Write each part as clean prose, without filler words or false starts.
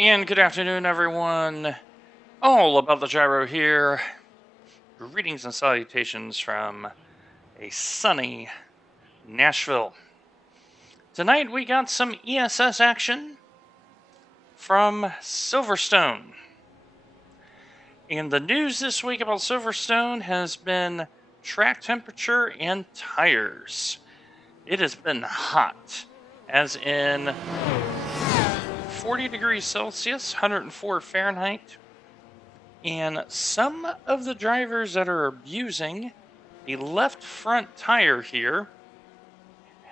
And good afternoon, everyone. All about the gyro here. Greetings and salutations from a sunny Nashville. Tonight we got some ESS action from Silverstone. And the news this week about Silverstone has been track temperature and tires. It has been hot, as in 40 degrees Celsius, 104 Fahrenheit. And some of the drivers that are abusing the left front tire here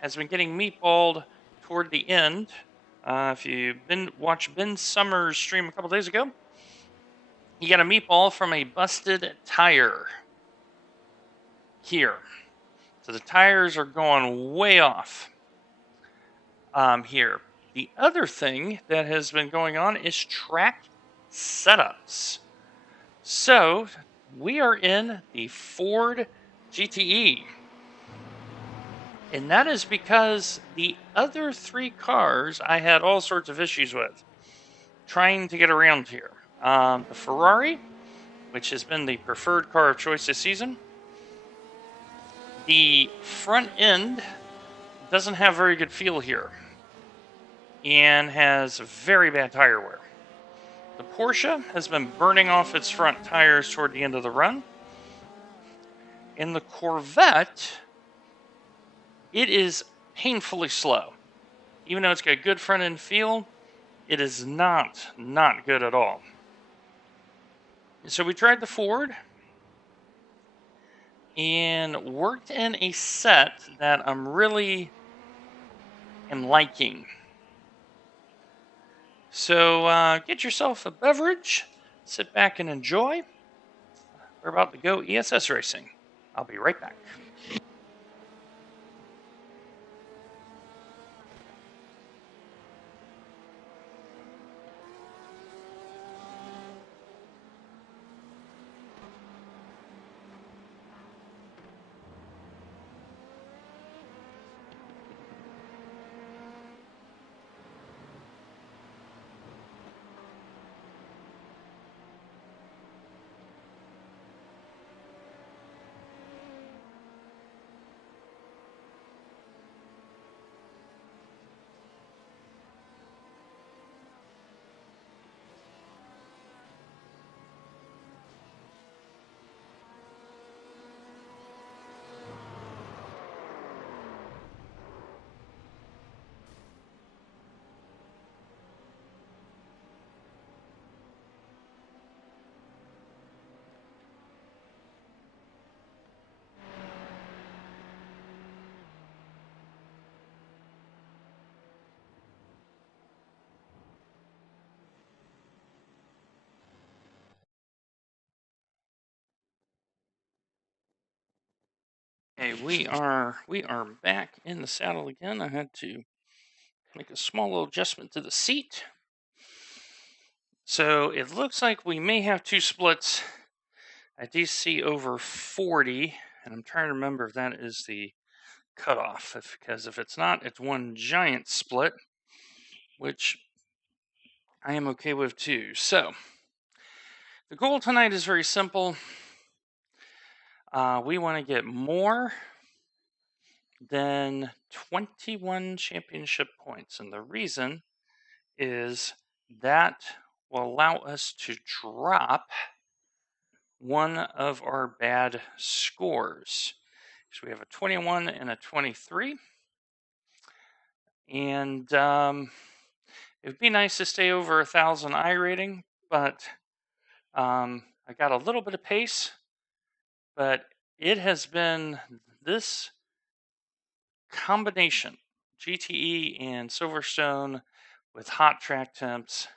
has been getting meatballed toward the end. If you watched Ben Summers' stream a couple days ago, he got a meatball from a busted tire here. So the tires are going way off here. The other thing that has been going on is track setups. So we are in the Ford GTE. And that is because the other three cars I had all sorts of issues with trying to get around here. The Ferrari, which has been the preferred car of choice this season, the front end doesn't have very good feel here and has very bad tire wear. The Porsche has been burning off its front tires toward the end of the run. And the Corvette, it is painfully slow. Even though it's got good front end feel, it is not good at all. So we tried the Ford and worked in a set that I'm really liking. So get yourself a beverage, sit back and enjoy. We're about to go ESS racing. I'll be right back. Hey, we are back in the saddle again. I had to make a small little adjustment to the seat. So it looks like we may have two splits. I do see over 40, and I'm trying to remember if that is the cutoff. Because if it's not, it's one giant split, which I am okay with too. So the goal tonight is very simple. We want to get more than 21 championship points. And the reason is that will allow us to drop one of our bad scores. So we have a 21 and a 23. And it would be nice to stay over 1,000 I rating, but I got a little bit of pace. But it has been this combination, GTE and Silverstone with hot track temps.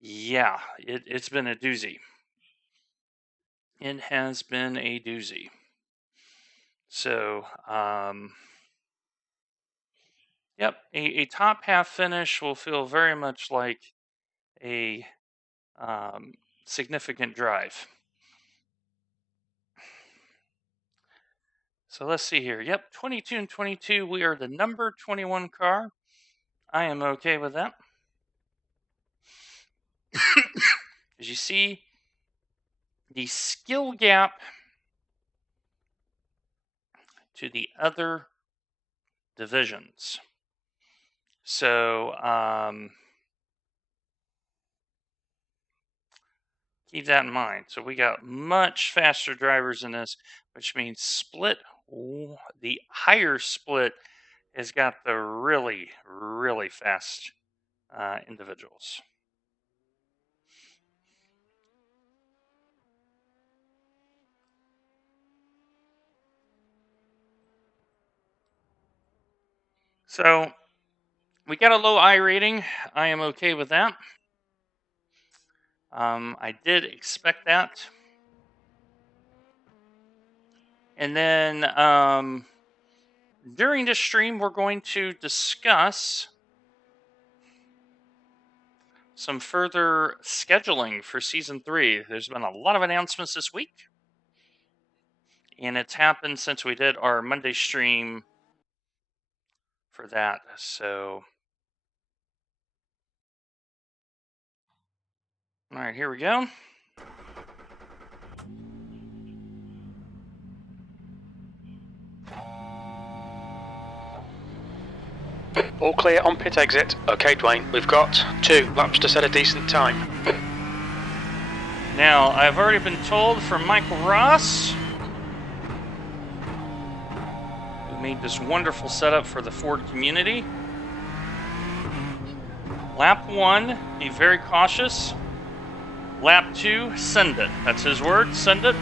Yeah, it's been a doozy. It has been a doozy. So, yep, a top half finish will feel very much like a significant drive. So let's see here. Yep, 22 and 22. We are the number 21 car. I am okay with that. As you see, the skill gap to the other divisions. So keep that in mind. So we got much faster drivers in this, which means the higher split has got the really, really fast individuals. So we got a low I rating. I am okay with that. I did expect that. And then during this stream, we're going to discuss some further scheduling for Season 3. There's been a lot of announcements this week. And it's happened since we did our Monday stream for that. So, all right, here we go. All clear on pit exit. Okay, Dwayne, we've got 2 laps to set a decent time. Now, I've already been told from Michael Ross, who made this wonderful setup for the Ford community. Lap 1, be very cautious. Lap 2, send it. That's his word, send it.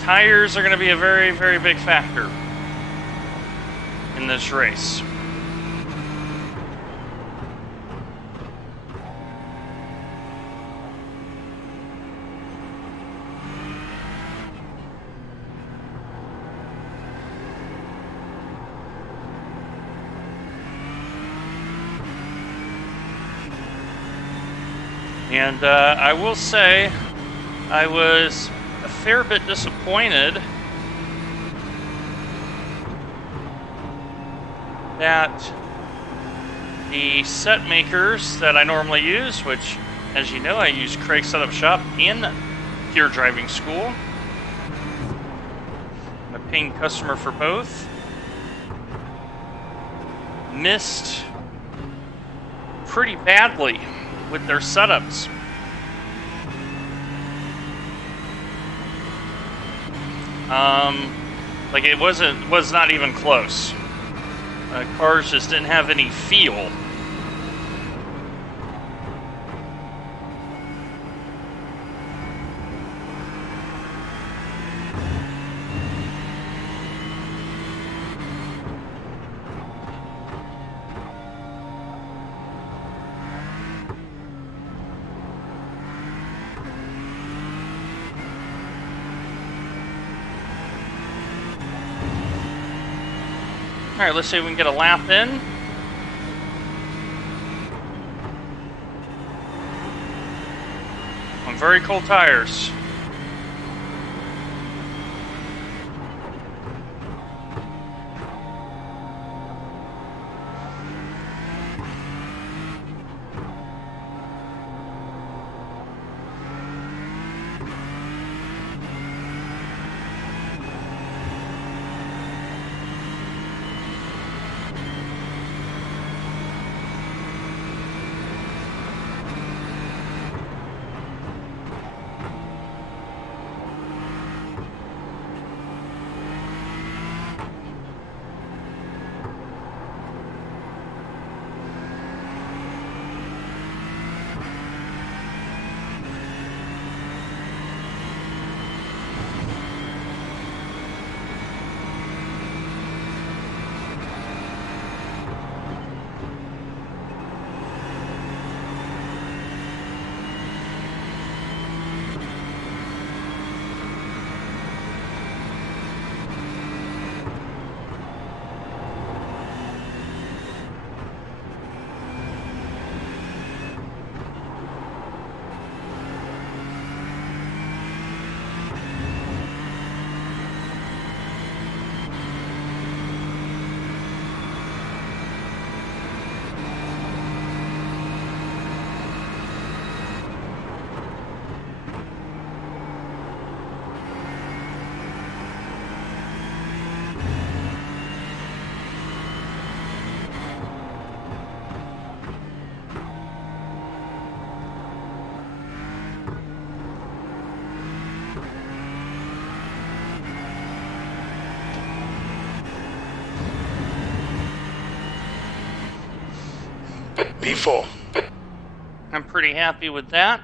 Tires are going to be a very, very big factor in this race. And I will say, I was a fair bit disappointed that the set makers that I normally use, which, as you know, I use Craig Setup Shop and Pure Driving School. I'm a paying customer for both. Missed pretty badly with their setups. Like it was not even close. Cars just didn't have any feel. All right, let's see if we can get a lap in. On very cold tires. P4. I'm pretty happy with that.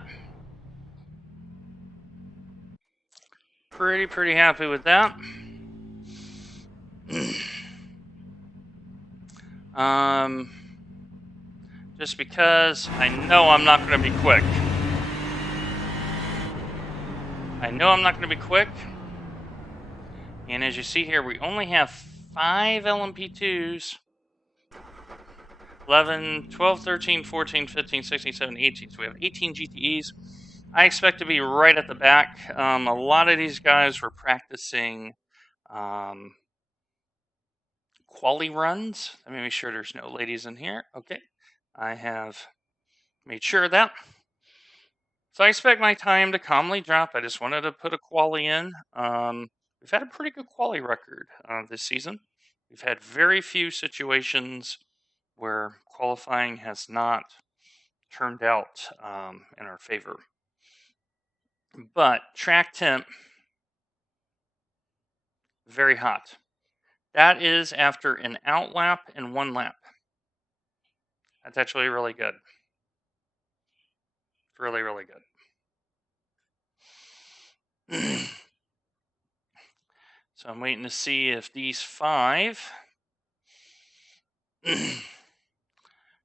Pretty happy with that. Just because I know I'm not going to be quick. And as you see here, we only have 5 LMP2s. 11, 12, 13, 14, 15, 16, 17, 18. So we have 18 GTEs. I expect to be right at the back. A lot of these guys were practicing quali runs. Let me make sure there's no ladies in here. Okay. I have made sure of that. So I expect my time to calmly drop. I just wanted to put a quali in. We've had a pretty good quali record this season. We've had very few situations where qualifying has not turned out in our favor. But track temp, very hot. That is after an out lap and 1 lap. That's actually really good. It's really good. So I'm waiting to see if these 5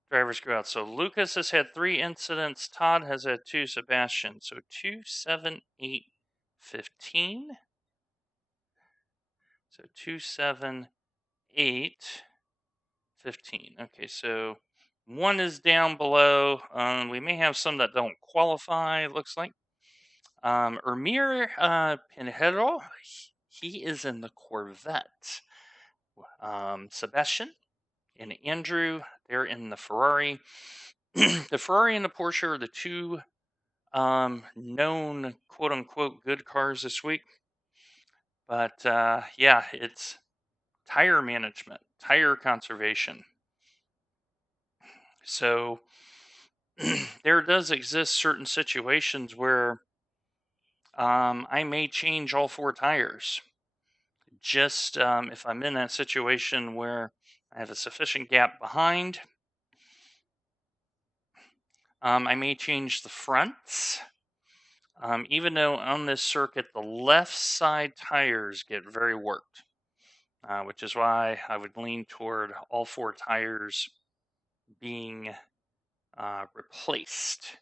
drivers go out. So Lucas has had 3 incidents. Todd has had 2. Sebastian. So 2, 7, 8, 15. So 2, 7, 8, 15. Okay, so 1 is down below. We may have some that don't qualify, it looks like. Ermir Pinheiro, he is in the Corvette. Sebastian and Andrew, they're in the Ferrari. The Ferrari and the Porsche are the 2 known quote-unquote good cars this week. But yeah, it's tire management, tire conservation. So there does exist certain situations where I may change all 4 tires. Just if I'm in that situation where I have a sufficient gap behind, I may change the fronts. Even though on this circuit, the left side tires get very worked, which is why I would lean toward all 4 tires being replaced.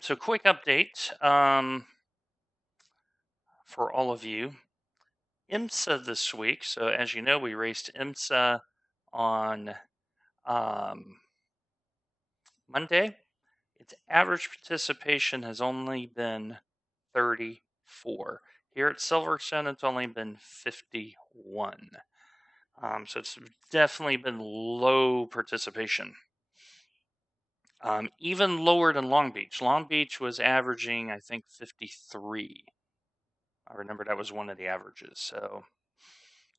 So quick update for all of you. IMSA this week. So as you know, we raced IMSA on Monday. Its average participation has only been 34. Here at Silverstone, it's only been 51. So it's definitely been low participation. Even lower than Long Beach. Long Beach was averaging, I think, 53. I remember that was one of the averages. So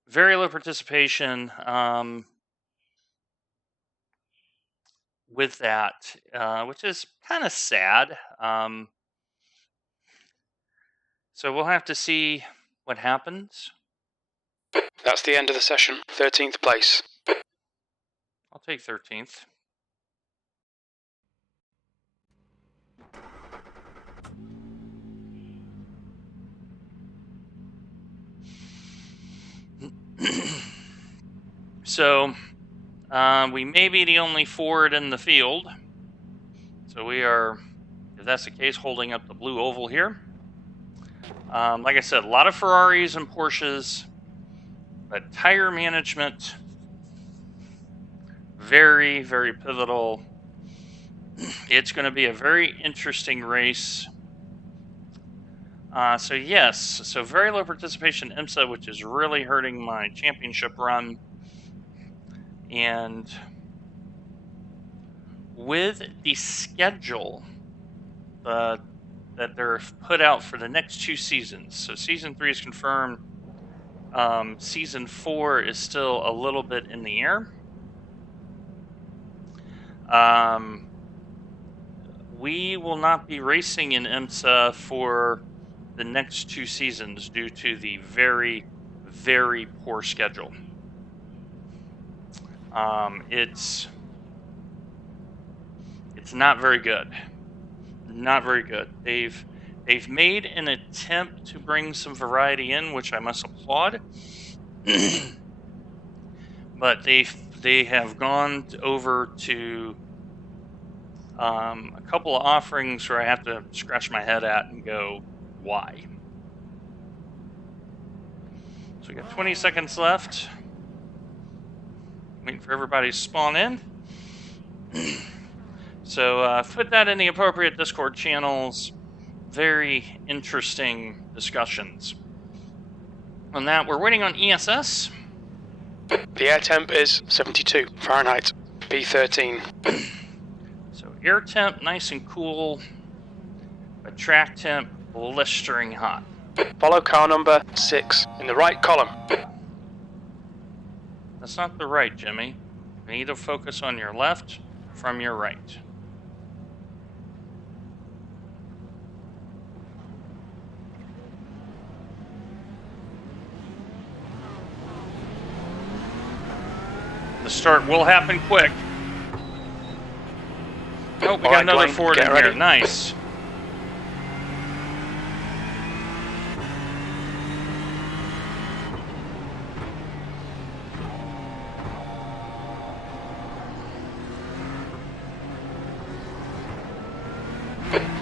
very low participation with that, which is kind of sad. So we'll have to see what happens. That's the end of the session. 13th place. I'll take 13th. So we may be the only Ford in the field. So we are, if that's the case, holding up the blue oval here. Like I said, a lot of Ferraris and Porsches, but tire management, very pivotal. It's going to be a very interesting race. So yes, so very low participation IMSA, which is really hurting my championship run. And with the schedule that they're put out for the next 2 seasons, so season 3 is confirmed. Season 4 is still a little bit in the air. We will not be racing in IMSA for the next 2 seasons due to the very poor schedule. It's not very good. Not very good. They've made an attempt to bring some variety in, which I must applaud. But they have gone over to a couple of offerings where I have to scratch my head at and go, why? So we got 20 seconds left. Waiting for everybody to spawn in. So put that in the appropriate Discord channels. Very interesting discussions. On that, we're waiting on ESS. The air temp is 72 Fahrenheit, B13. So air temp, nice and cool. But track temp, blistering hot. Follow car number 6 in the right column. That's not the right, Jimmy. You need to focus on your left from your right. The start will happen quick. Oh, we got another Ford in here. Nice.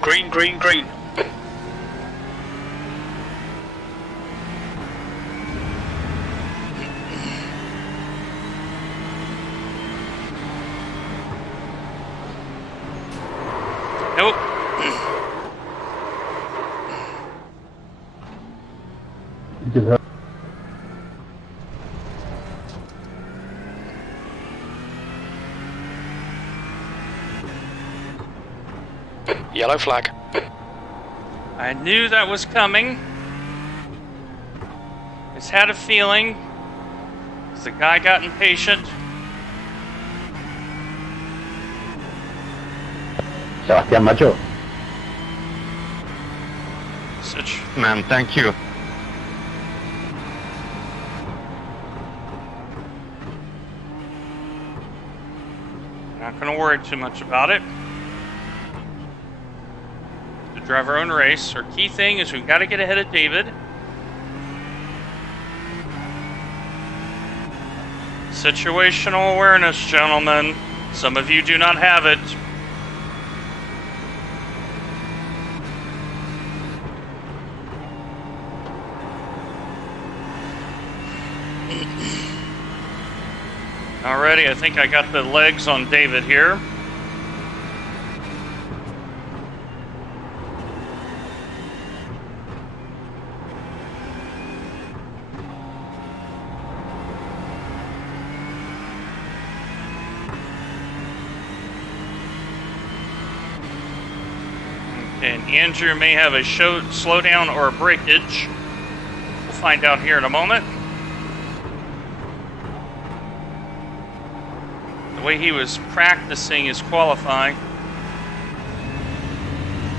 Green, green, green. Nope. Yellow flag. I knew that was coming. Just had a feeling. The guy got impatient. Sebastián, macho. Such. Man, thank you. Not going to worry too much about it. To drive our own race. Our key thing is we've got to get ahead of David. Situational awareness, gentlemen. Some of you do not have it. Alrighty, I think I got the legs on David here. And Andrew may have a slowdown or a breakage. We'll find out here in a moment. The way he was practicing his qualifying.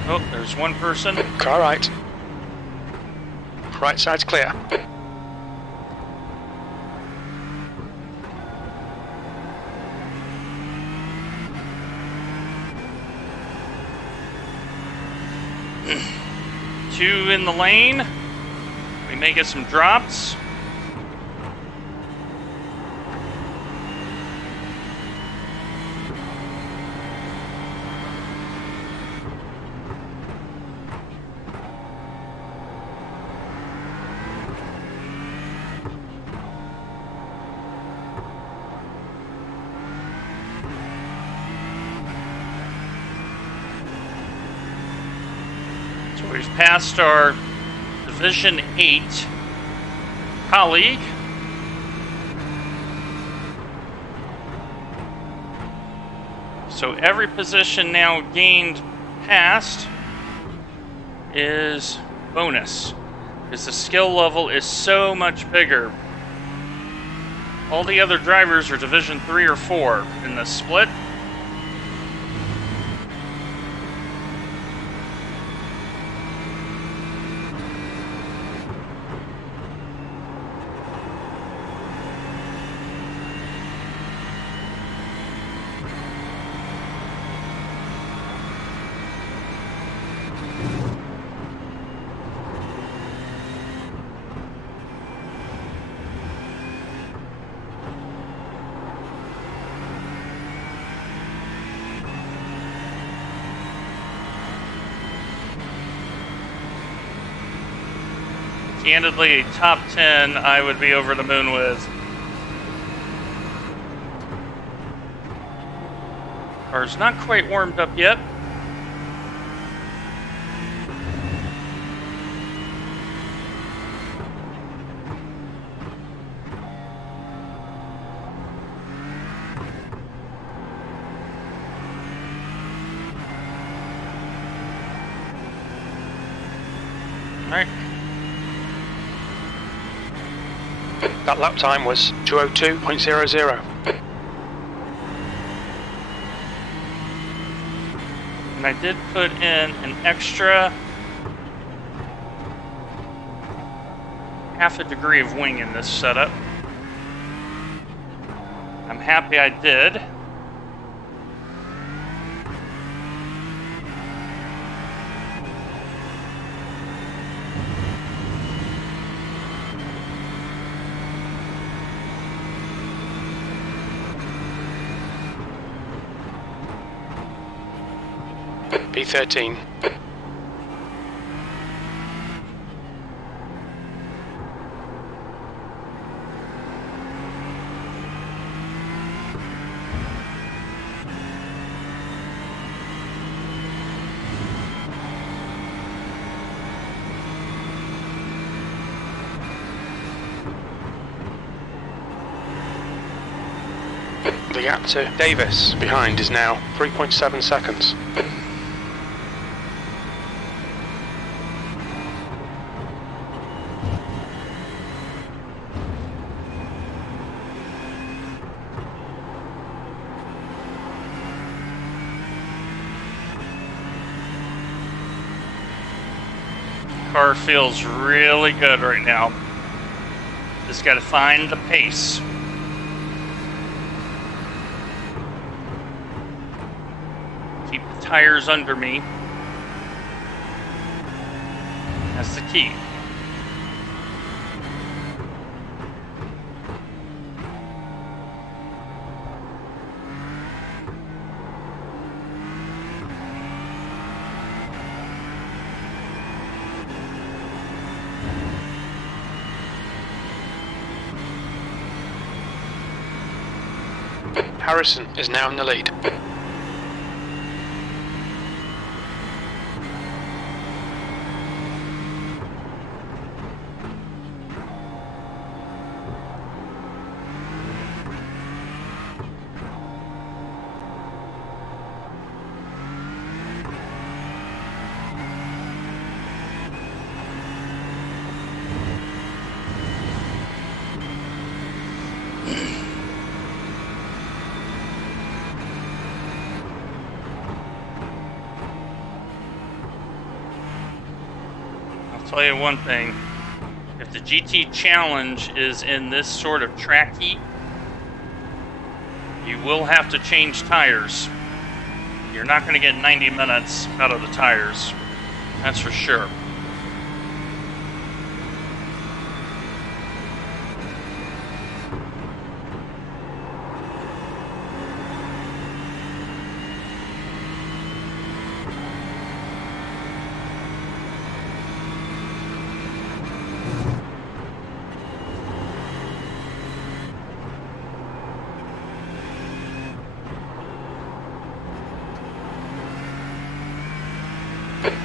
Oh, there's one person. Car right. Right side's clear. Two in the lane. We may get some drops. We've passed our Division 8 colleague. So every position now gained past is bonus, because the skill level is so much bigger. All the other drivers are Division 3 or 4 in the split. candidly, a top 10 I would be over the moon with. Car's not quite warmed up yet. Alright. That lap time was 2:02.00. And I did put in an extra half a degree of wing in this setup. I'm happy I did. P13. The gap to Davis behind is now 3.7 seconds. Car feels really good right now. Just got to find the pace. Keep the tires under me. That's the key. Harrison is now in the lead. I'll tell you one thing. If the GT Challenge is in this sort of track heat, you will have to change tires. You're not going to get 90 minutes out of the tires. That's for sure.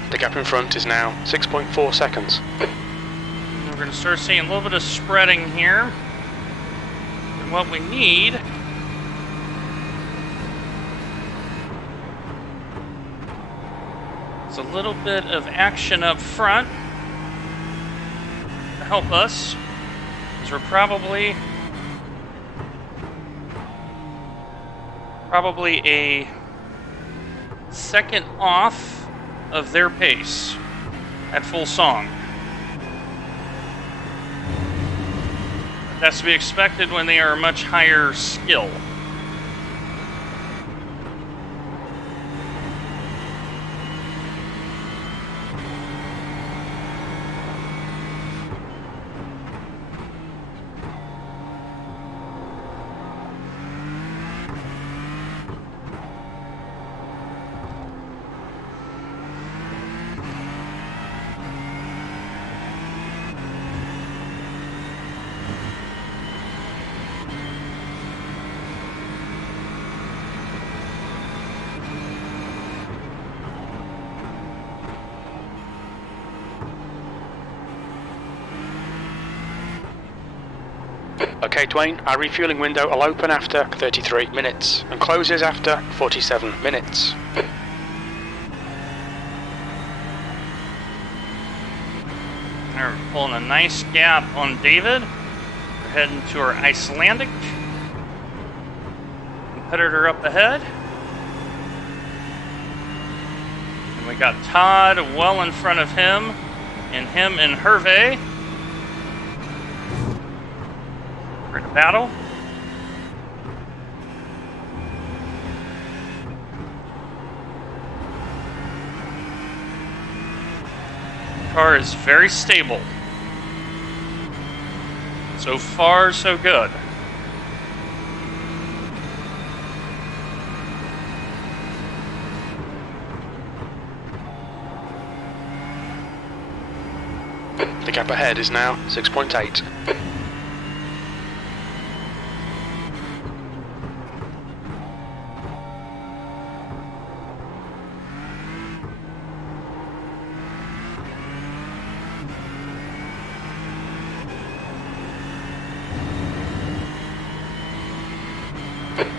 The gap in front is now 6.4 seconds. We're going to start seeing a little bit of spreading here. And what we need is a little bit of action up front to help us, because we're probably a second off of their pace at full song. That's to be expected when they are a much higher skill. Okay, Dwayne, our refueling window will open after 33 minutes and closes after 47 minutes. We're pulling a nice gap on David. We're heading to our Icelandic competitor up ahead. And we got Todd well in front of him, and Hervé. We're in a battle. The car is very stable. So far, so good. The gap ahead is now 6.8.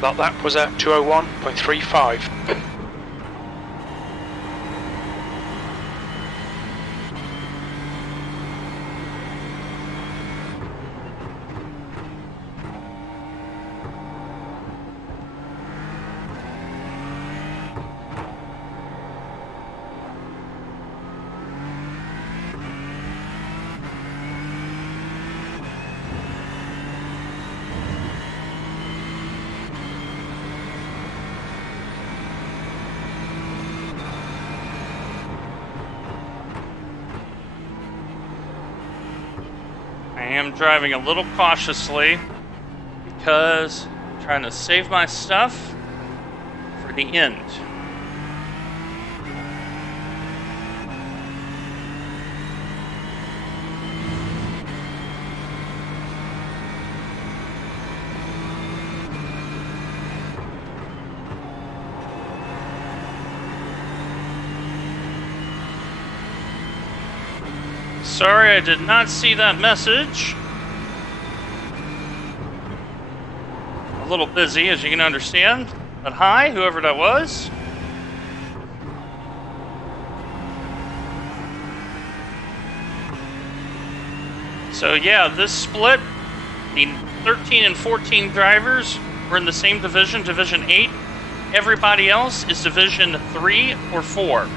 That lap was at 2:01.35. I am driving a little cautiously because I'm trying to save my stuff for the end. Sorry, I did not see that message. A little busy, as you can understand. But hi, whoever that was. So yeah, this split, the 13 and 14 drivers were in the same division, Division 8. Everybody else is Division 3 or 4.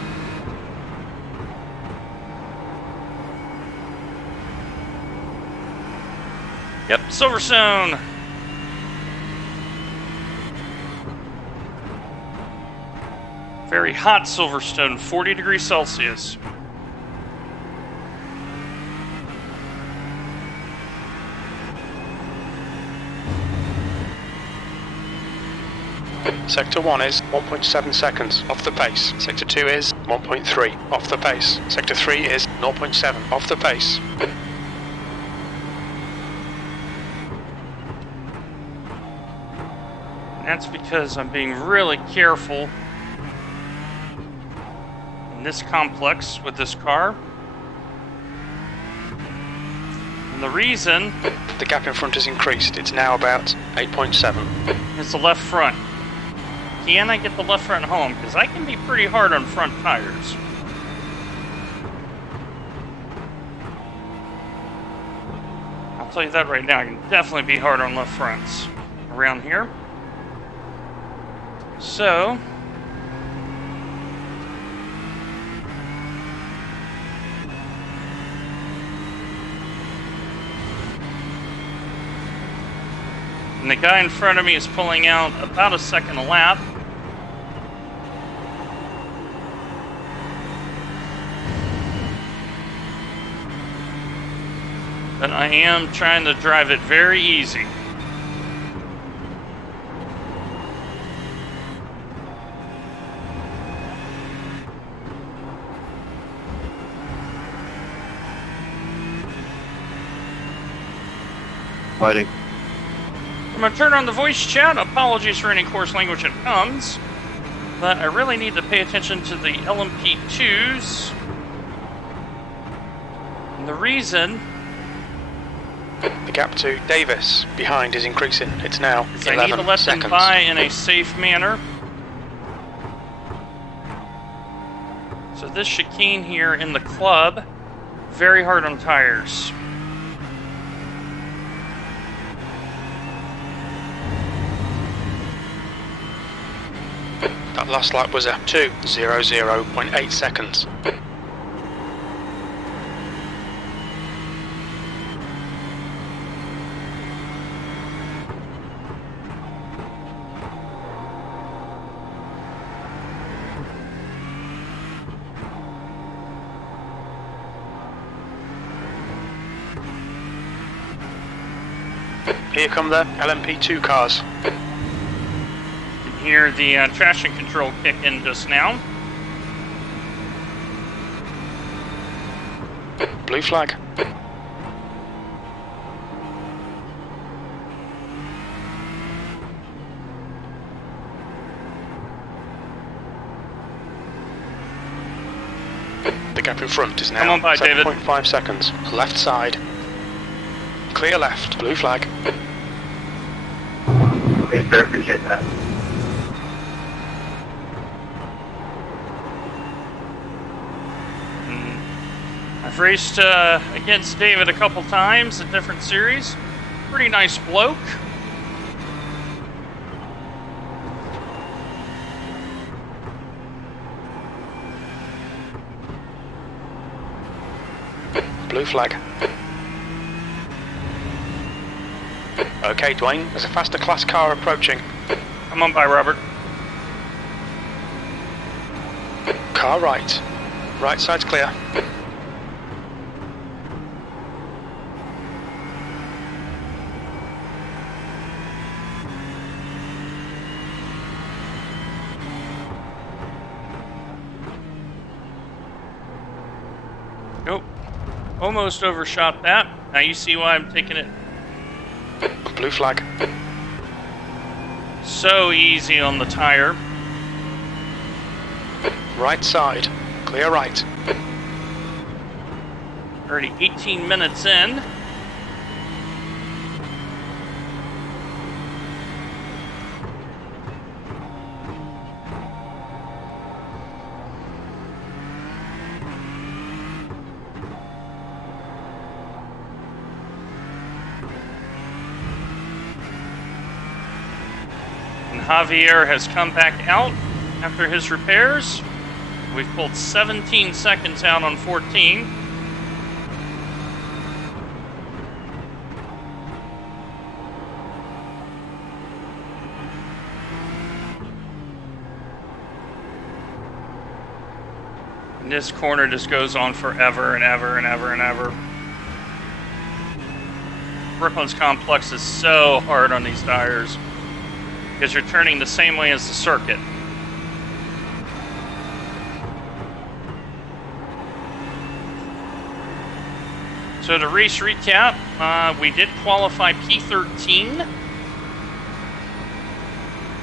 Yep, Silverstone. Very hot Silverstone, 40 degrees Celsius. Sector 1 is 1.7 seconds off the pace. Sector 2 is 1.3 off the pace. Sector 3 is 0.7 off the pace. That's because I'm being really careful in this complex with this car. And the reason The gap in front has increased. It's now about 8.7. is the left front. Can I get the left front home? Because I can be pretty hard on front tires. I'll tell you that right now. I can definitely be hard on left fronts around here. So, and the guy in front of me is pulling out about a second a lap. But I am trying to drive it very easy. Fighting. I'm going to turn on the voice chat. Apologies for any coarse language that comes. But I really need to pay attention to the LMP2s. And the reason The gap to Davis behind is increasing. It's now I need to 11 let seconds. them by in a safe manner. So this chicane here in the club, very hard on tires. That last lap was a 2:00.8 seconds. Here come the LMP2 cars. You can hear the traction control kick in just now. Blue flag. The gap in front is now Come on by, David. 7.5 seconds. Left side. Clear left. Blue flag. Okay, sir, appreciate that. I've raced against David a couple times in different series. Pretty nice bloke. Blue flag. Okay, Dwayne, there's a faster class car approaching. Come on by, Robert. Car right. Right side's clear. Nope. Almost overshot that. Now you see why I'm taking it Blue flag. so easy on the tire. Right side. Clear right. Already 18 minutes in. And Javier has come back out after his repairs. We've pulled 17 seconds out on 14. And this corner just goes on forever and ever and ever and ever. Brooklyn's complex is so hard on these tires because you're turning the same way as the circuit. So to race recap, we did qualify P13.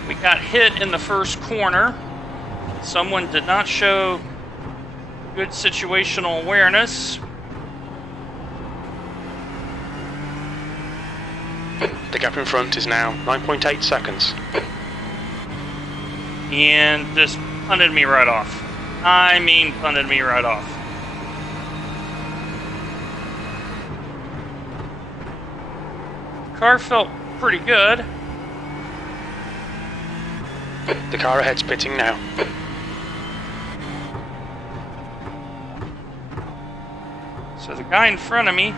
We got hit in the first corner. Someone did not show good situational awareness. The gap in front is now 9.8 seconds. And just punted me right off. I mean, punted me right off. Car felt pretty good. The car ahead's pitting now. So the guy in front of me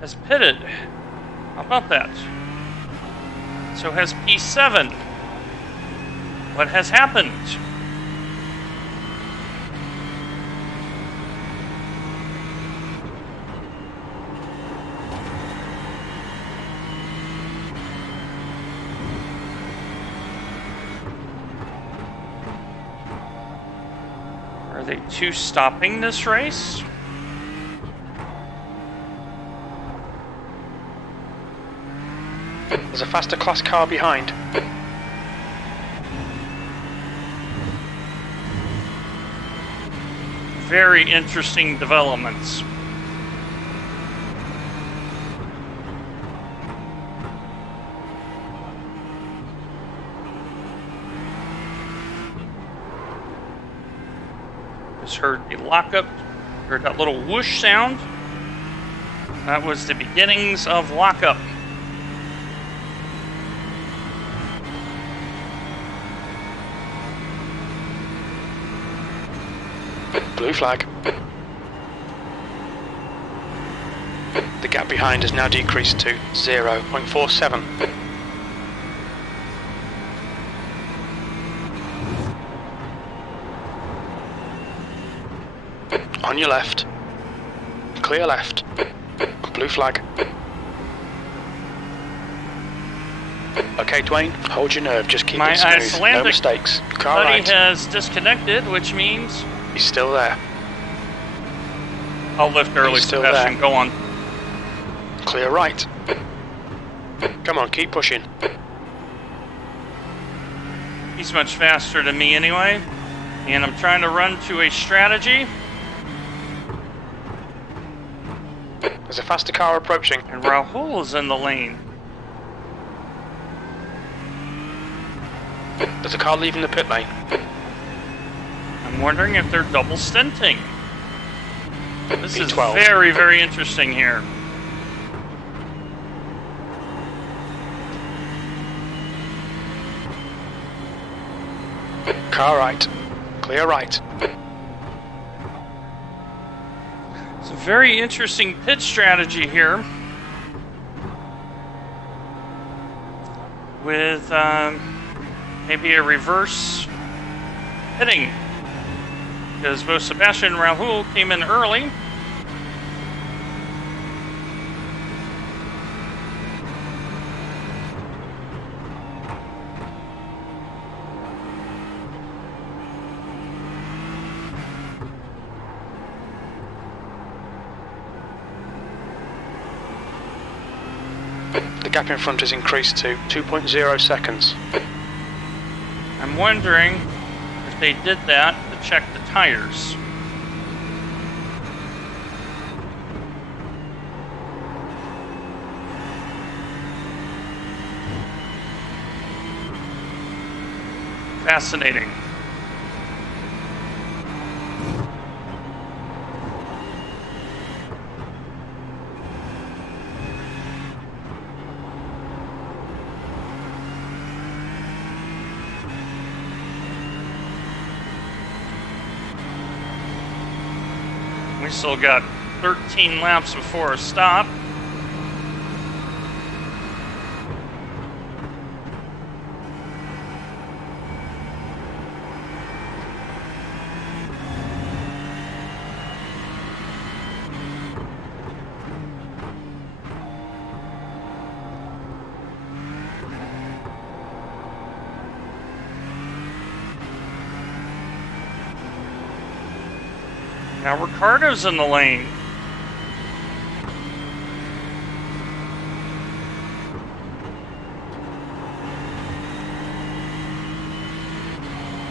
has pitted. How about that? So has P7. What has happened? Are they two stopping this race? There's a faster class car behind. Very interesting developments. Just heard the lockup, heard that little whoosh sound. That was the beginnings of lockup. Blue flag. The gap behind has now decreased to 0.47. On your left. Clear left. Blue flag. Okay, Dwayne, hold your nerve, just keep it smooth. No mistakes. Car buddy right. has disconnected, which means He's still there. I'll lift early, He's still Sebastian. there. Go on. Clear right. Come on, keep pushing. He's much faster than me anyway. And I'm trying to run to a strategy. There's a faster car approaching. And Rahul is in the lane. There's a car leaving the pit lane. I'm wondering if they're double stinting. This is B12. very, very interesting here. Car right. Clear right. It's a very interesting pit strategy here. With maybe a reverse hitting. Because both Sebastian and Rahul came in early. The gap in front has increased to 2.0 seconds. I'm wondering if they did that to check the tires. Fascinating. We still got 13 laps before a stop. Now Ricardo's in the lane.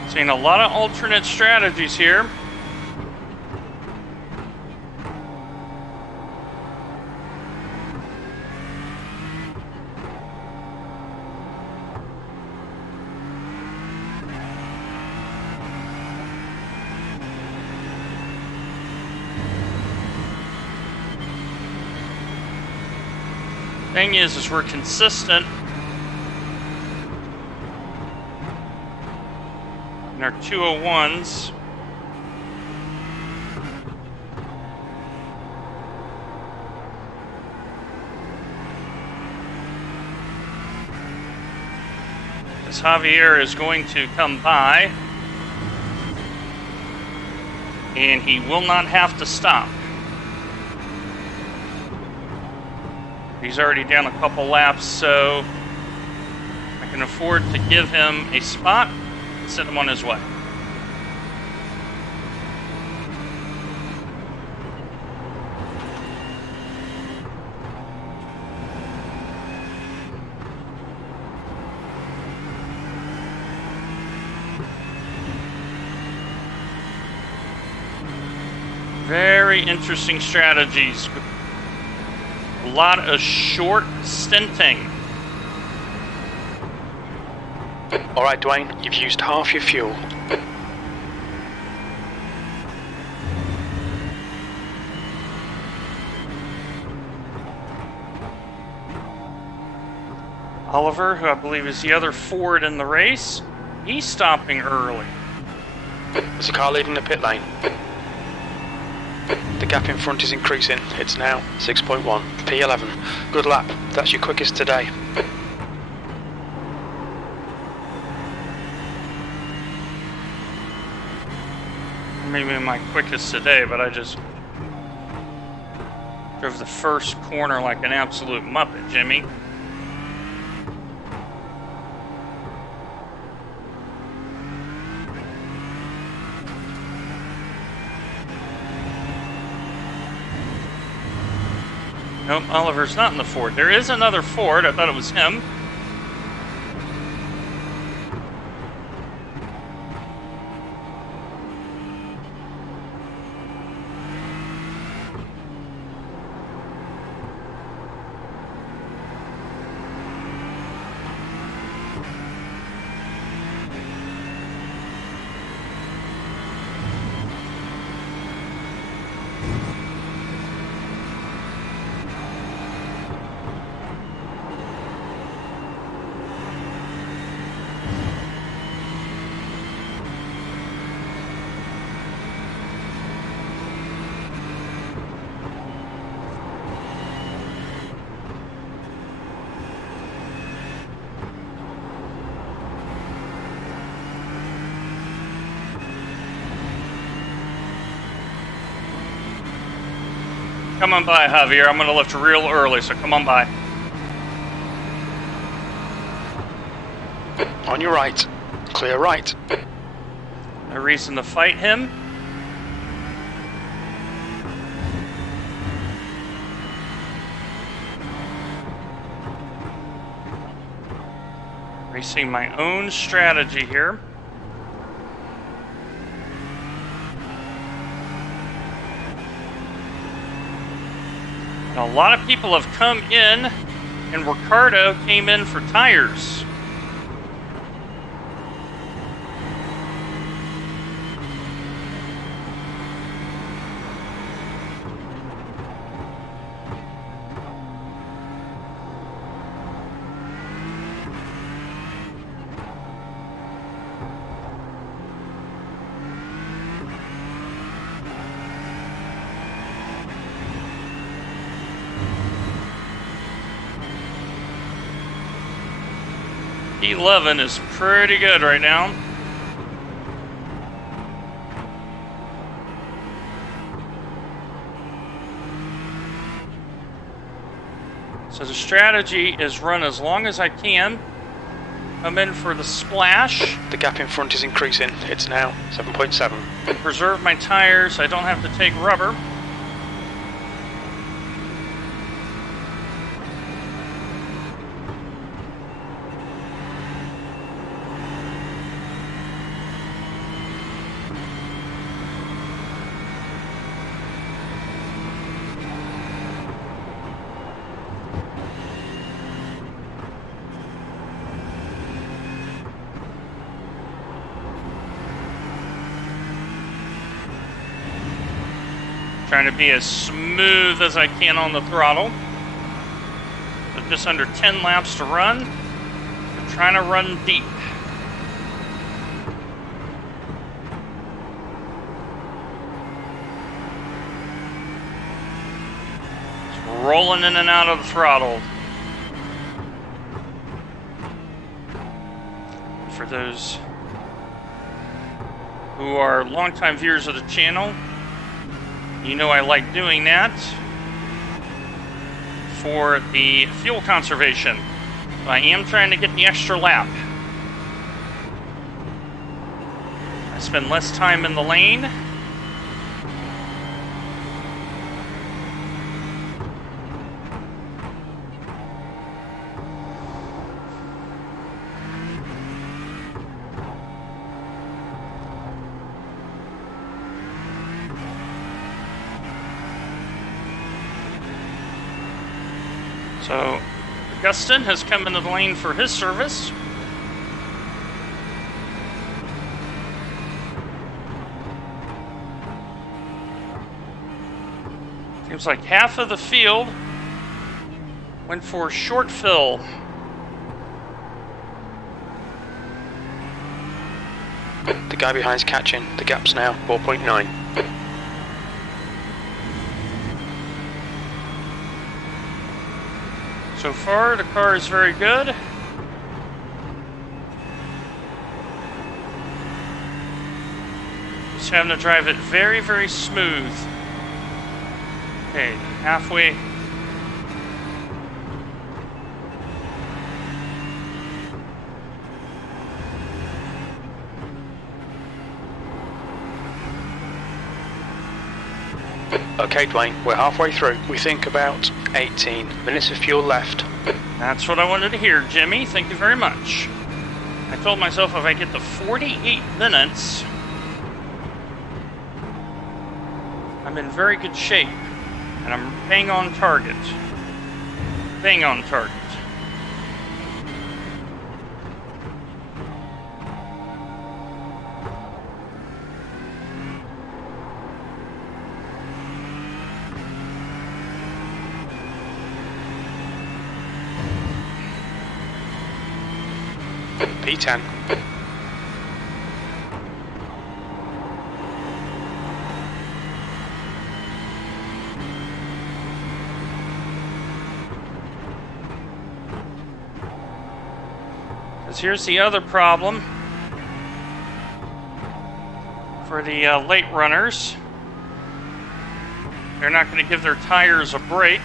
Seeing a lot of alternate strategies here. Thing is we're consistent in our 201s. As Javier is going to come by, and he will not have to stop. He's already down a couple laps, so I can afford to give him a spot and send him on his way. Very interesting strategies. A lot of short stinting. Alright, Dwayne, you've used half your fuel. Oliver, who I believe is the other Ford in the race, he's stopping early. There's a car leaving the pit lane. The gap in front is increasing. It's now 6.1. P11. Good lap. That's your quickest today. Maybe my quickest today, but I just drove the first corner like an absolute muppet, Jimmy. Nope, Oliver's not in the Ford. There is another Ford. I thought it was him. Come on by, Javier. I'm going to lift real early, so come on by. On your right. Clear right. No reason to fight him. Racing my own strategy here. Now, a lot of people have come in, and Ricardo came in for tires. P11 is pretty good right now. So the strategy is run as long as I can. Come in for the splash. The gap in front is increasing. It's now 7.7. Preserve my tires. I don't have to take rubber. Trying to be as smooth as I can on the throttle. With just under 10 laps to run. I'm trying to run deep. Just rolling in and out of the throttle. For those who are longtime viewers of the channel, you know I like doing that for the fuel conservation. I am trying to get the extra lap. I spend less time in the lane. So, Augustin has come into the lane for his service. Seems like half of the field went for short fill. The guy behind's catching. The gap's now 4.9. So far, the car is very good. Just having to drive it very, very smooth. Okay, halfway. Okay, Dwayne, we're halfway through. We think about 18 minutes of fuel left. That's what I wanted to hear, Jimmy. Thank you very much. I told myself if I get to 48 minutes, I'm in very good shape. And I'm bang on target. Bang on target. P10. Because here's the other problem for the late runners. They're not going to give their tires a break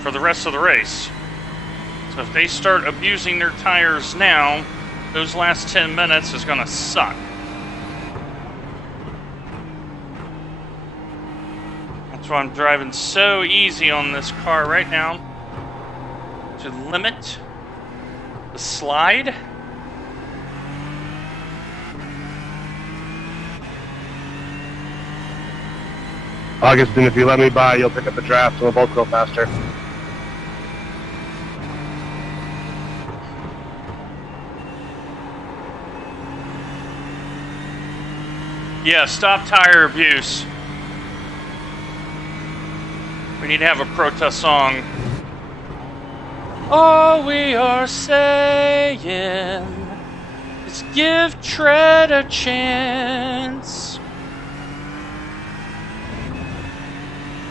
for the rest of the race. So if they start abusing their tires now, those last 10 minutes is going to suck. That's why I'm driving so easy on this car right now, to limit the slide. Augustin, if you let me by, you'll pick up the draft and we'll both go faster. Yeah, stop tire abuse. We need to have a protest song. All we are saying is give tread a chance.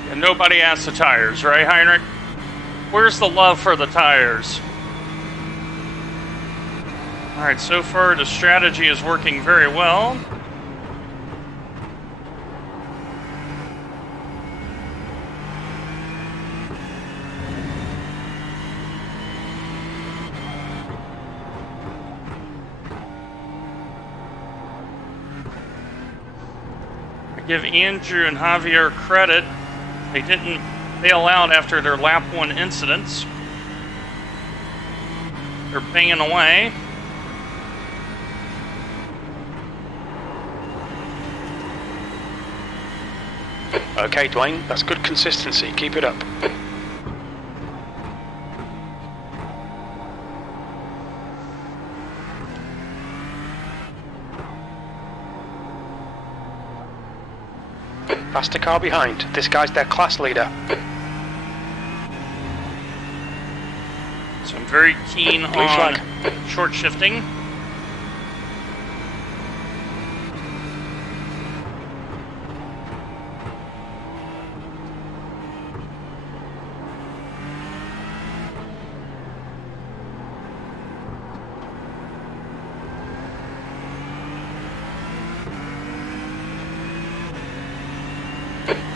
And nobody asked the tires, right, Heinrich? Where's the love for the tires? Alright, so far the strategy is working very well. Give Andrew and Javier credit. They didn't bail out after their lap 1 incidents. They're banging away. Okay, Dwayne, that's good consistency. Keep it up. Faster car behind. This guy's their class leader. So I'm very keen Blue on flag. short shifting.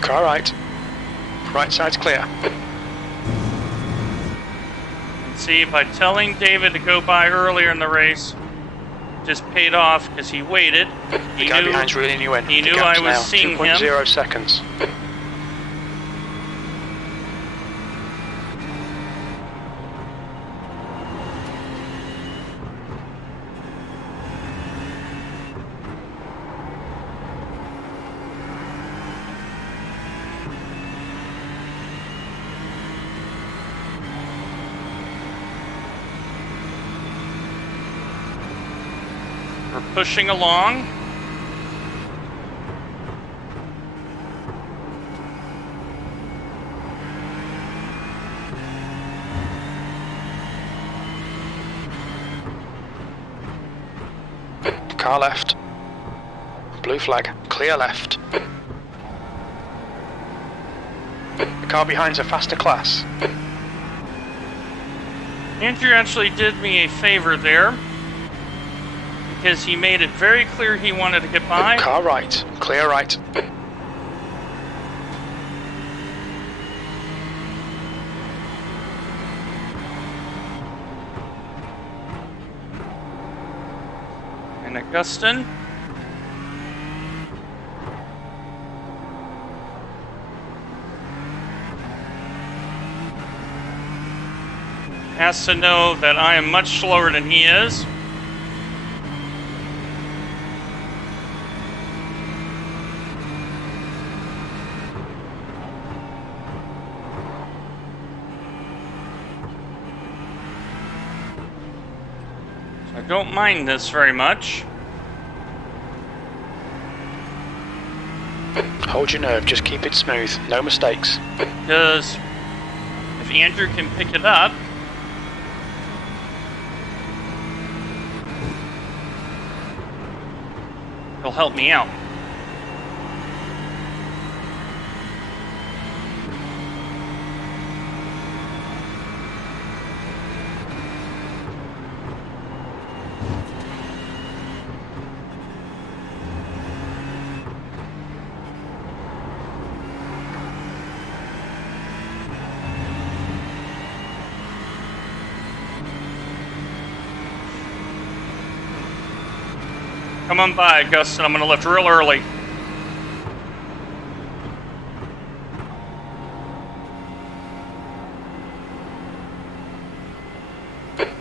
Car right. Right side's clear. See, by telling David to go by earlier in the race, just paid off because he waited. The guy behind's reeling you in. He The knew gap's I was now seeing him. 2.0 seconds. We're pushing along. Car left. Blue flag. Clear left. The car behind's a faster class. Andrew actually did me a favor there, because he made it very clear he wanted to get by. Car right. Clear right. And Augustin. Has to know that I am much slower than he is. I don't mind this very much. Hold your nerve, just keep it smooth. No mistakes. Because if Andrew can pick it up, he'll help me out. Come on by, Augustin. I'm going to lift real early.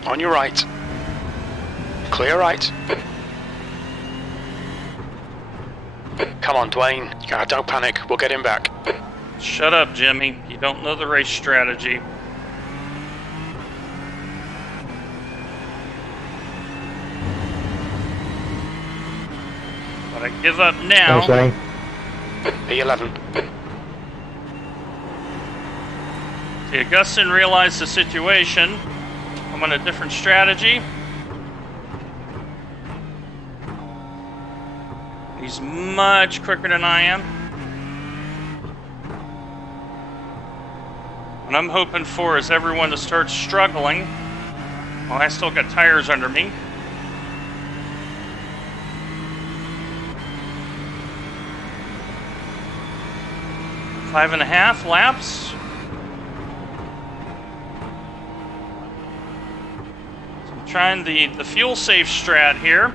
On your right. Clear right. Come on, Dwayne. Don't panic. We'll get him back. Shut up, Jimmy. You don't know the race strategy. But I give up now. P11. See, Augustin realized the situation. I'm on a different strategy. He's much quicker than I am. What I'm hoping for is everyone to start struggling while I still got tires under me. Five and a half laps. So I'm trying the fuel safe strat here.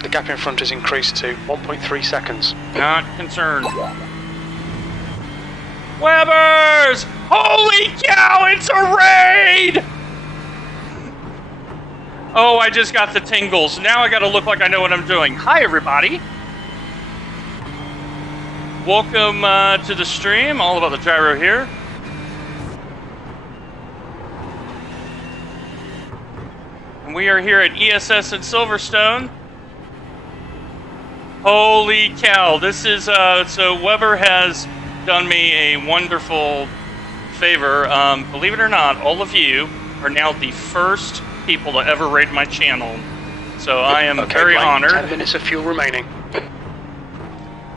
The gap in front is increased to 1.3 seconds. Not concerned. Webbers! Holy cow, it's a raid! Oh, I just got the tingles. Now I gotta look like I know what I'm doing. Hi, everybody. Welcome to the stream. All about the gyro here. And we are here at ESS in Silverstone. Holy cow. This is, so Weber has done me a wonderful favor. Believe it or not, all of you are now the first people to ever raid my channel. So I am very honored. 10 minutes of fuel remaining.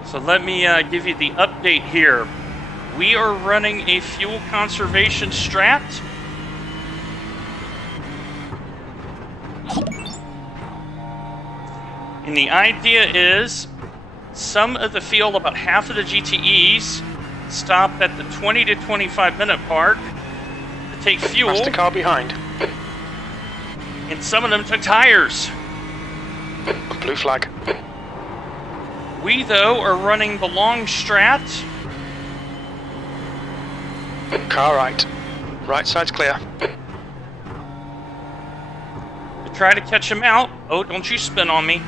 So let me give you the update here. We are running a fuel conservation strat. And the idea is some of the field, about half of the GTEs, stop at the 20 to 25 minute mark to take fuel. That's the car behind. And some of them took tires. Blue flag. We, though, are running the long strat. Car right. Right side's clear. To try to catch him out. Oh, don't you spin on me.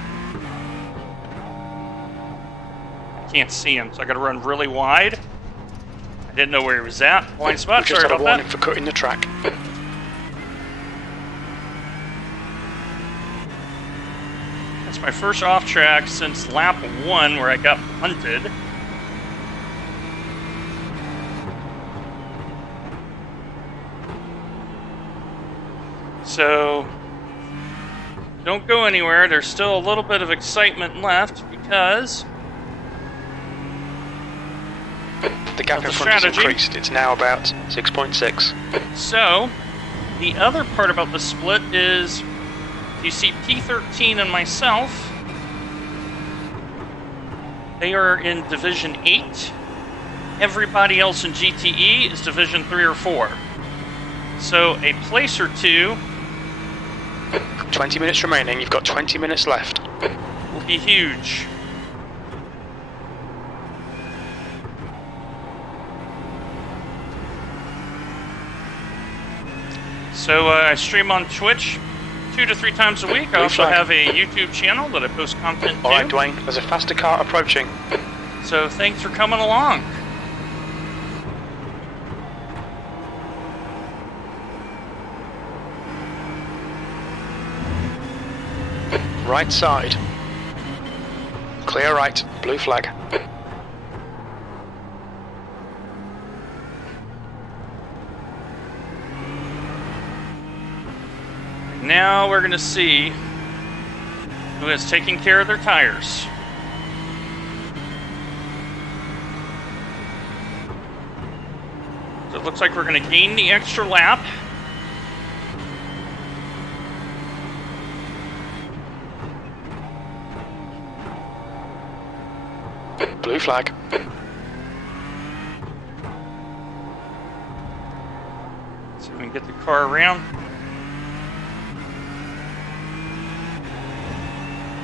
I can't see him, so I gotta run really wide. I didn't know where he was at. Blind spot, We just sorry had a about warning that. for cutting the track. That's my first off track since lap 1 where I got punted. So don't go anywhere. There's still a little bit of excitement left because The gap of in the front has strategy. increased. It's now about 6.6. So the other part about the split is you see P13 and myself. They are in Division 8. Everybody else in GTE is Division 3 or 4. So a place or two 20 minutes remaining. You've got 20 minutes left. will be huge. So I stream on Twitch 2 to 3 times a week. I also flag. have a YouTube channel that I post content to. Alright, Dwayne, there's a faster car approaching. So thanks for coming along. Right side. Clear right. Blue flag. Now we're going to see who is taking care of their tires. So it looks like we're going to gain the extra lap. Blue flag. See if we can get the car around.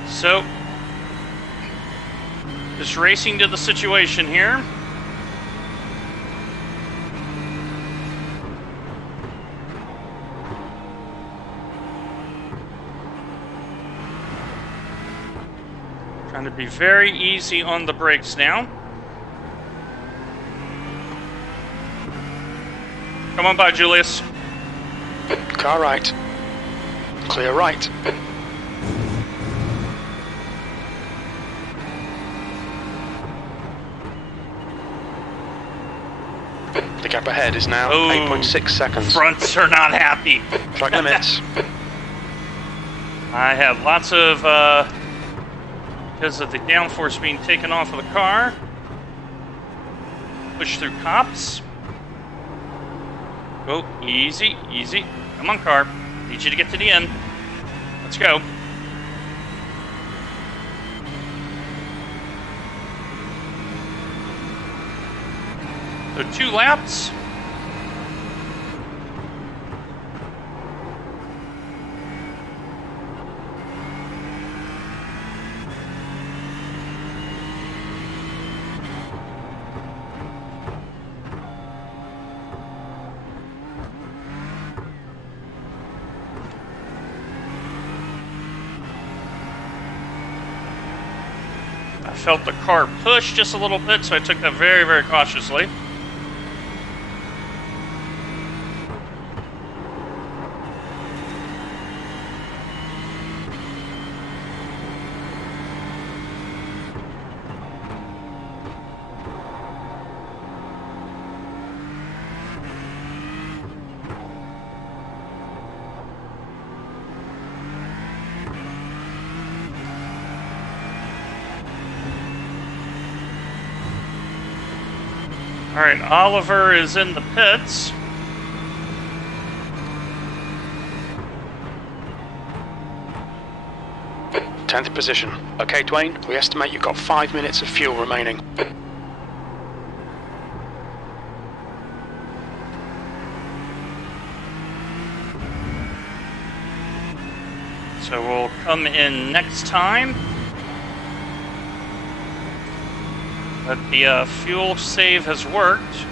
So, just racing to the situation here. Trying to be very easy on the brakes now. Come on by, Julius. Car right. Clear right. The gap ahead is now Oh. 8.6 seconds. Fronts are not happy. Track limits. I have lots of, because of the downforce being taken off of the car. Push through cops. Go easy, easy. Come on, car. Need you to get to the end. Let's go. So 2 laps. I felt the car push just a little bit, so I took that very, very cautiously. All right, Oliver is in the pits. Tenth position. Okay, Dwayne, we estimate you've got 5 minutes of fuel remaining. So we'll come in next time. But the fuel save has worked.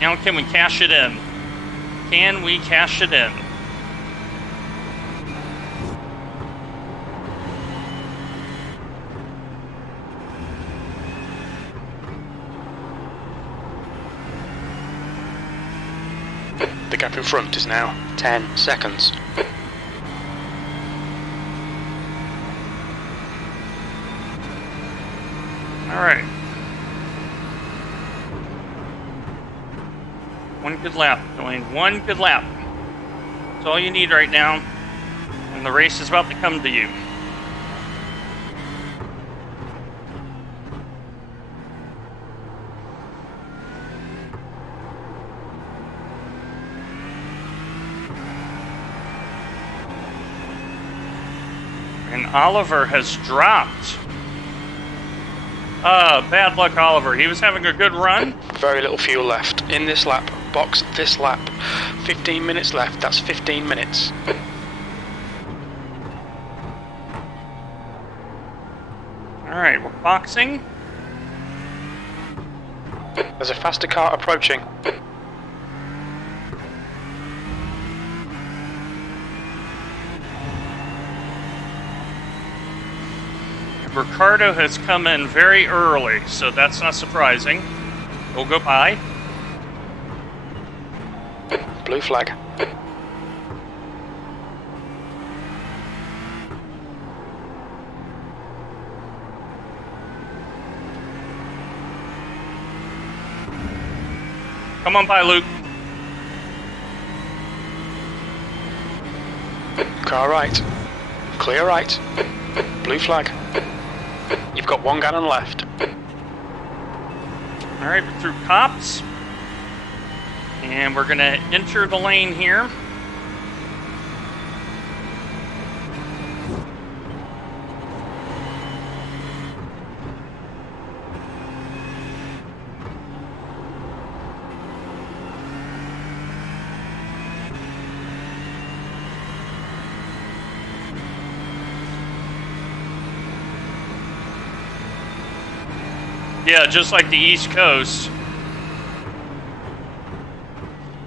Now can we cash it in? Can we cash it in? The gap in front is now 10 seconds. All right. One good lap, Dwayne. One good lap. That's all you need right now. And the race is about to come to you. And Oliver has dropped. Bad luck, Oliver. He was having a good run. Very little fuel left. In this lap. Box this lap. 15 minutes left. That's 15 minutes. Alright, we're boxing. There's a faster car approaching. Ricardo has come in very early, so that's not surprising. We'll go by. Blue flag. Come on by, Luke. Car right. Clear right. Blue flag. You've got 1 gallon left. Alright, we're through cops. And we're going to enter the lane here. Yeah, just like the East Coast.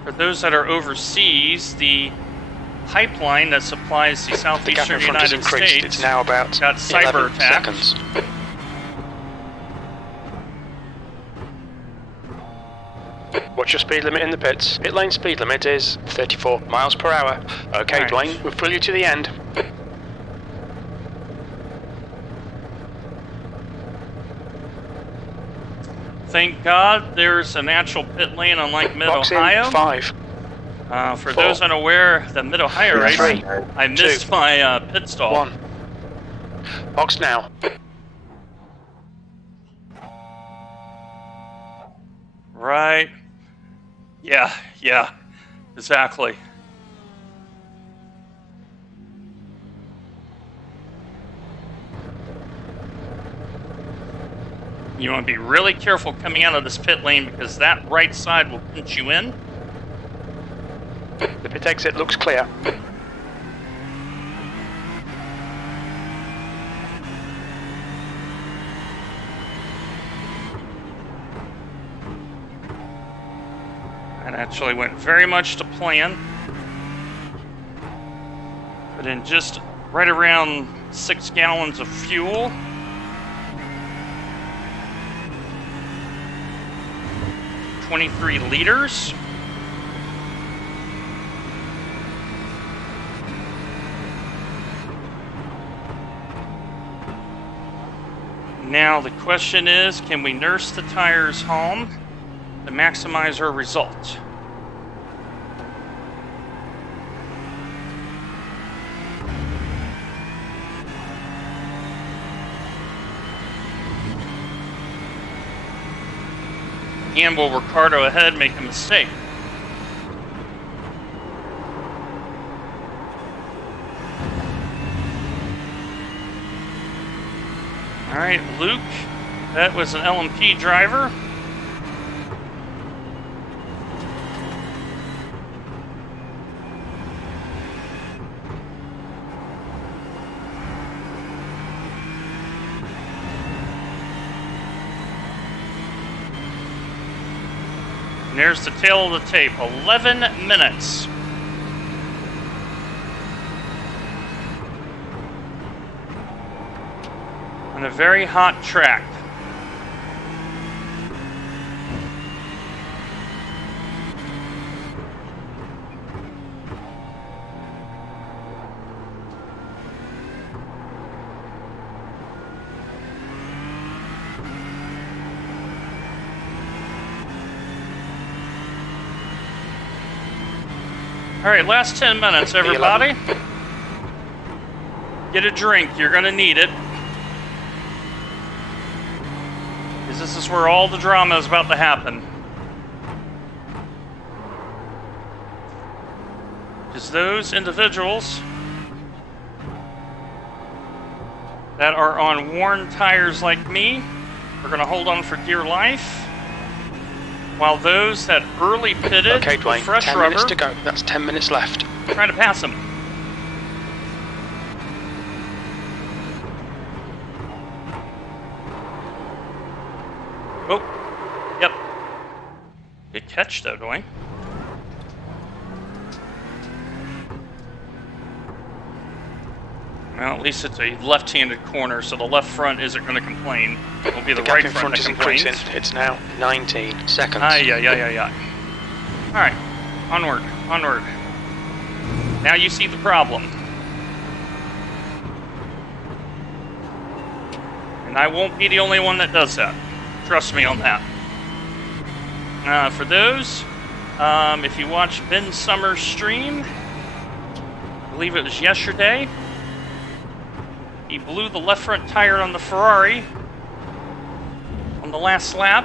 For those that are overseas, the pipeline that supplies the southeastern United States it's now about got cyber attacked. Seconds. What's your speed limit in the pits? Pit lane speed limit is 34 miles per hour. Okay, Right. Dwayne, we'll pull you to the end. Thank God there's a natural pit lane unlike Box Mid-Ohio. in 5. For 4, those unaware, the Mid-Ohio race, 3, I missed 2, my pit stall. 1. Box now. Right. Yeah, exactly. You want to be really careful coming out of this pit lane because that right side will pinch you in. The pit exit looks clear. That actually went very much to plan. But in just right around 6 gallons of fuel. $23 liters. Now the question is, can we nurse the tires home to maximize our result? And will Ricardo ahead make a mistake? All right, Luke, that was an LMP driver. And there's the tail of the tape, 11 minutes. On a very hot track. Alright, last 10 minutes, everybody. Get a drink, you're gonna need it. Because this is where all the drama is about to happen. Because those individuals that are on worn tires like me are going to hold on for dear life, while those that early pitted Okay, Dwayne, with fresh 10 rubber minutes to go. That's 10 minutes left. trying to pass them. Oh, yep. Good catch though, Dwayne. Well, at least it's a left-handed corner, so the left front isn't going to complain. It'll be the gap right in front front is that complains. increasing. It's now 19 seconds. Yeah. All right, onward. Now you see the problem. And I won't be the only one that does that. Trust me on that. For those, if you watch Ben Summers' stream, I believe it was yesterday, he blew the left front tire on the Ferrari on the last lap.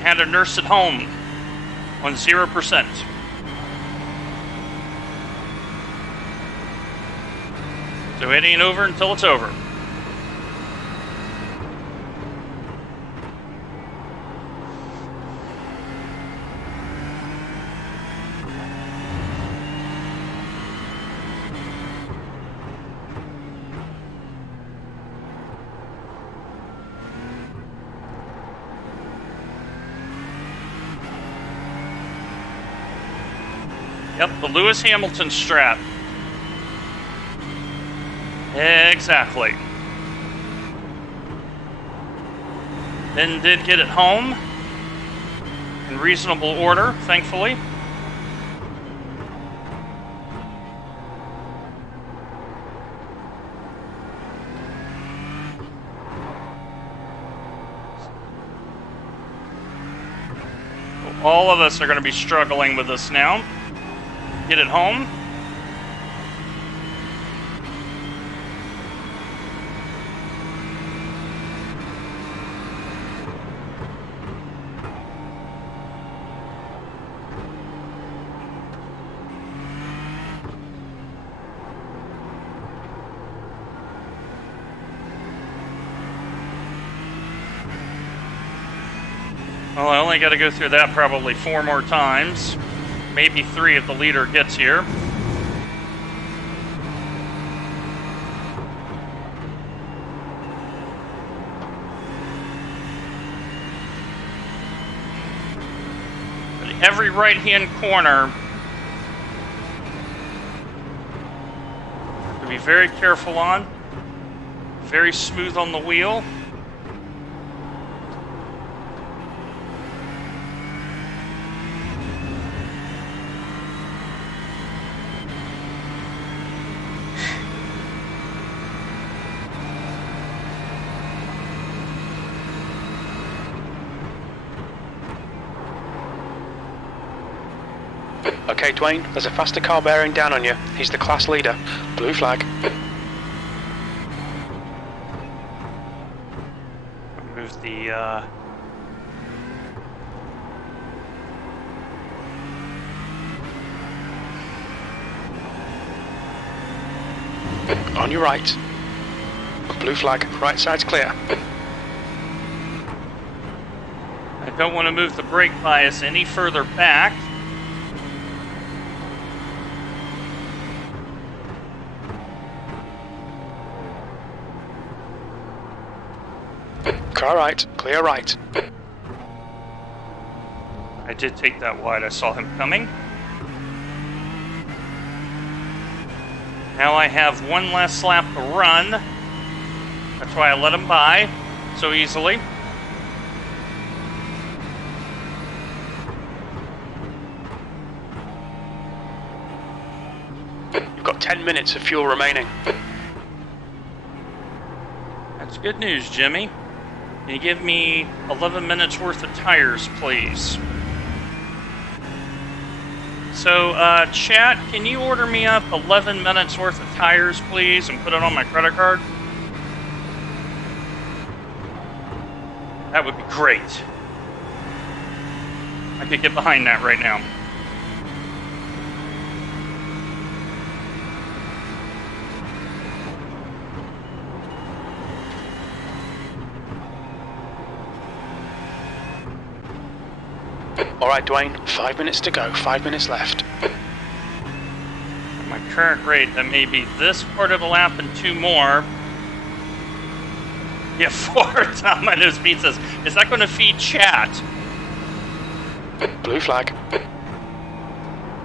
Had to nurse it home on 0%. So it ain't over until it's over. Yep, the Lewis Hamilton strap. Exactly. Ben did get it home in reasonable order, thankfully. All of us are going to be struggling with this now. Get it home. Well, I only got to go through that probably 4 more times. Maybe 3 if the leader gets here. But every right-hand corner, to be very careful on. Very smooth on the wheel. Okay, Dwayne, there's a faster car bearing down on you. He's the class leader. Blue flag. Move the, On your right. Blue flag. Right side's clear. I don't want to move the brake bias any further back. Car right. Clear right. I did take that wide. I saw him coming. Now I have 1 last lap to run. That's why I let him by so easily. You've got 10 minutes of fuel remaining. That's good news, Jimmy. Can you give me 11 minutes worth of tires, please? So, chat, can you order me up 11 minutes worth of tires, please, and put it on my credit card? That would be great. I could get behind that right now. Alright, Dwayne, 5 minutes to go, 5 minutes left. At my current rate, that may be this part of a lap and 2 more. Yeah, 4 Domino's pizzas. Is that going to feed chat? Blue flag.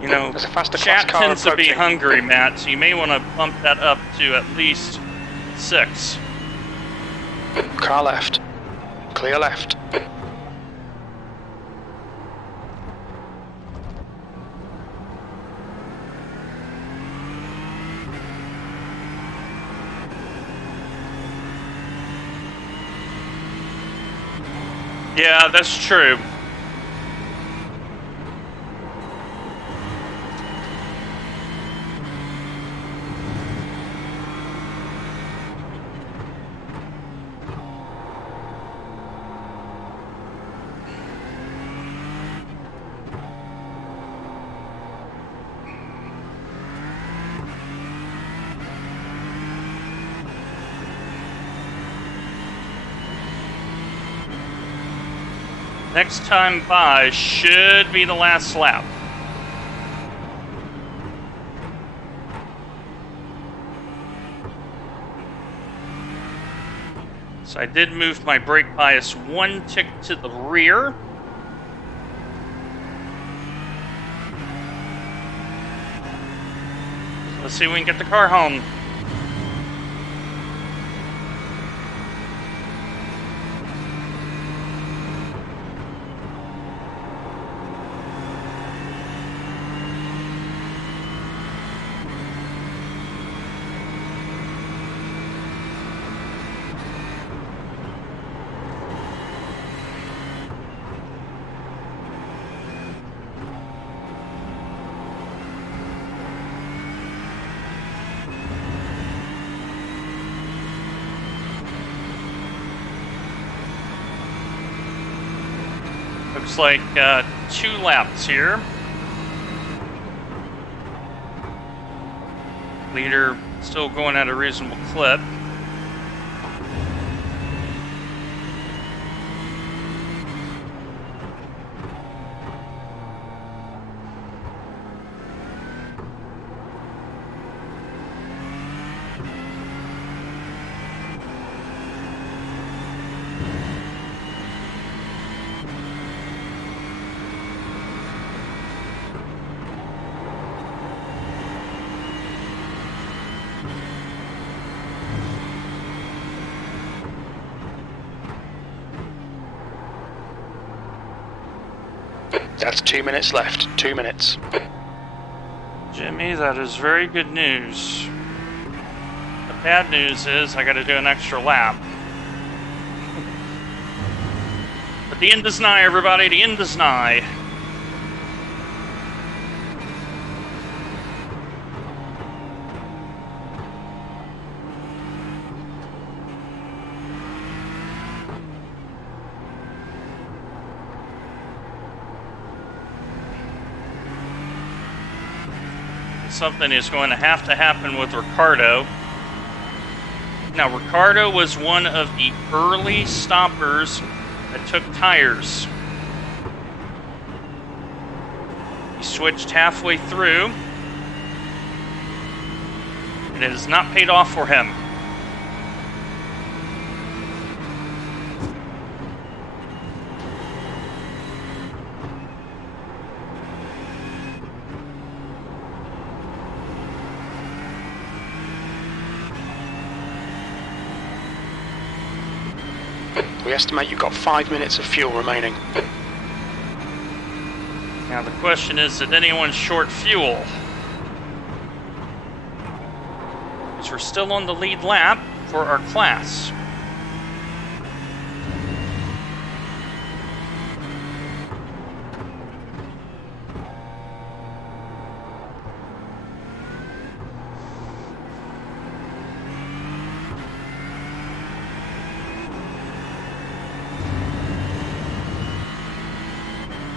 You know, There's a faster chat class car tends to be approaching. hungry, Matt, so you may want to bump that up to at least 6. Car left. Clear left. Yeah, that's true. Next time by should be the last lap. So I did move my brake bias 1 tick to the rear. Let's see if we can get the car home. Looks like 2 laps here. Leader still going at a reasonable clip. That's 2 minutes left, 2 minutes. Jimmy, that is very good news. The bad news is I gotta do an extra lap. But the end is nigh, everybody, the end is nigh. Something is going to happen with Ricardo. Now, Ricardo was one of the early stoppers that took tires. He switched halfway through, and it has not paid off for him. We estimate you've got 5 minutes of fuel remaining. Now the question is, did anyone short fuel? Because we're still on the lead lap for our class.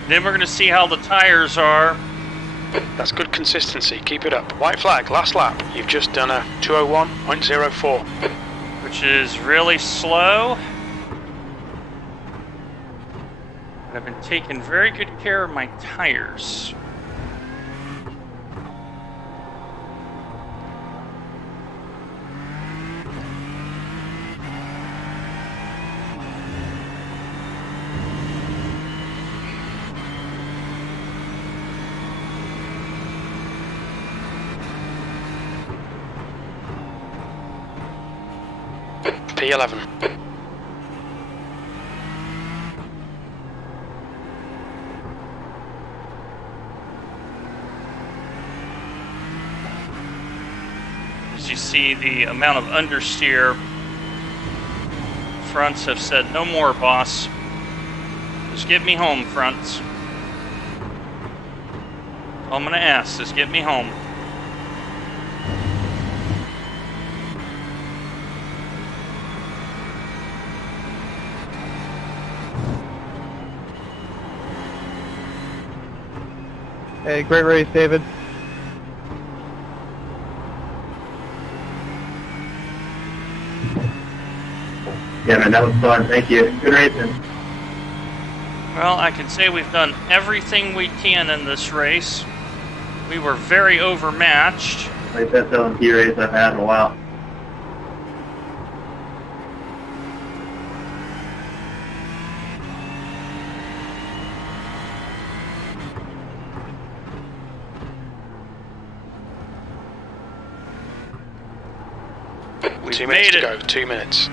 Then we're going to see how the tires are. That's good consistency. Keep it up. White flag, last lap. You've just done a 2:01.04. Which is really slow. But I've been taking very good care of my tires. P11. As you see, the amount of understeer, fronts have said, no more, boss. Just get me home, fronts. All I'm going to ask is get me home. Hey, great race, David. Yeah, man, that was fun. Thank you. Good racing. Well, I can say we've done everything we can in this race. We were very overmatched. My best LMP race I've had in a while. We've 2 minutes made to it. go. 2 minutes.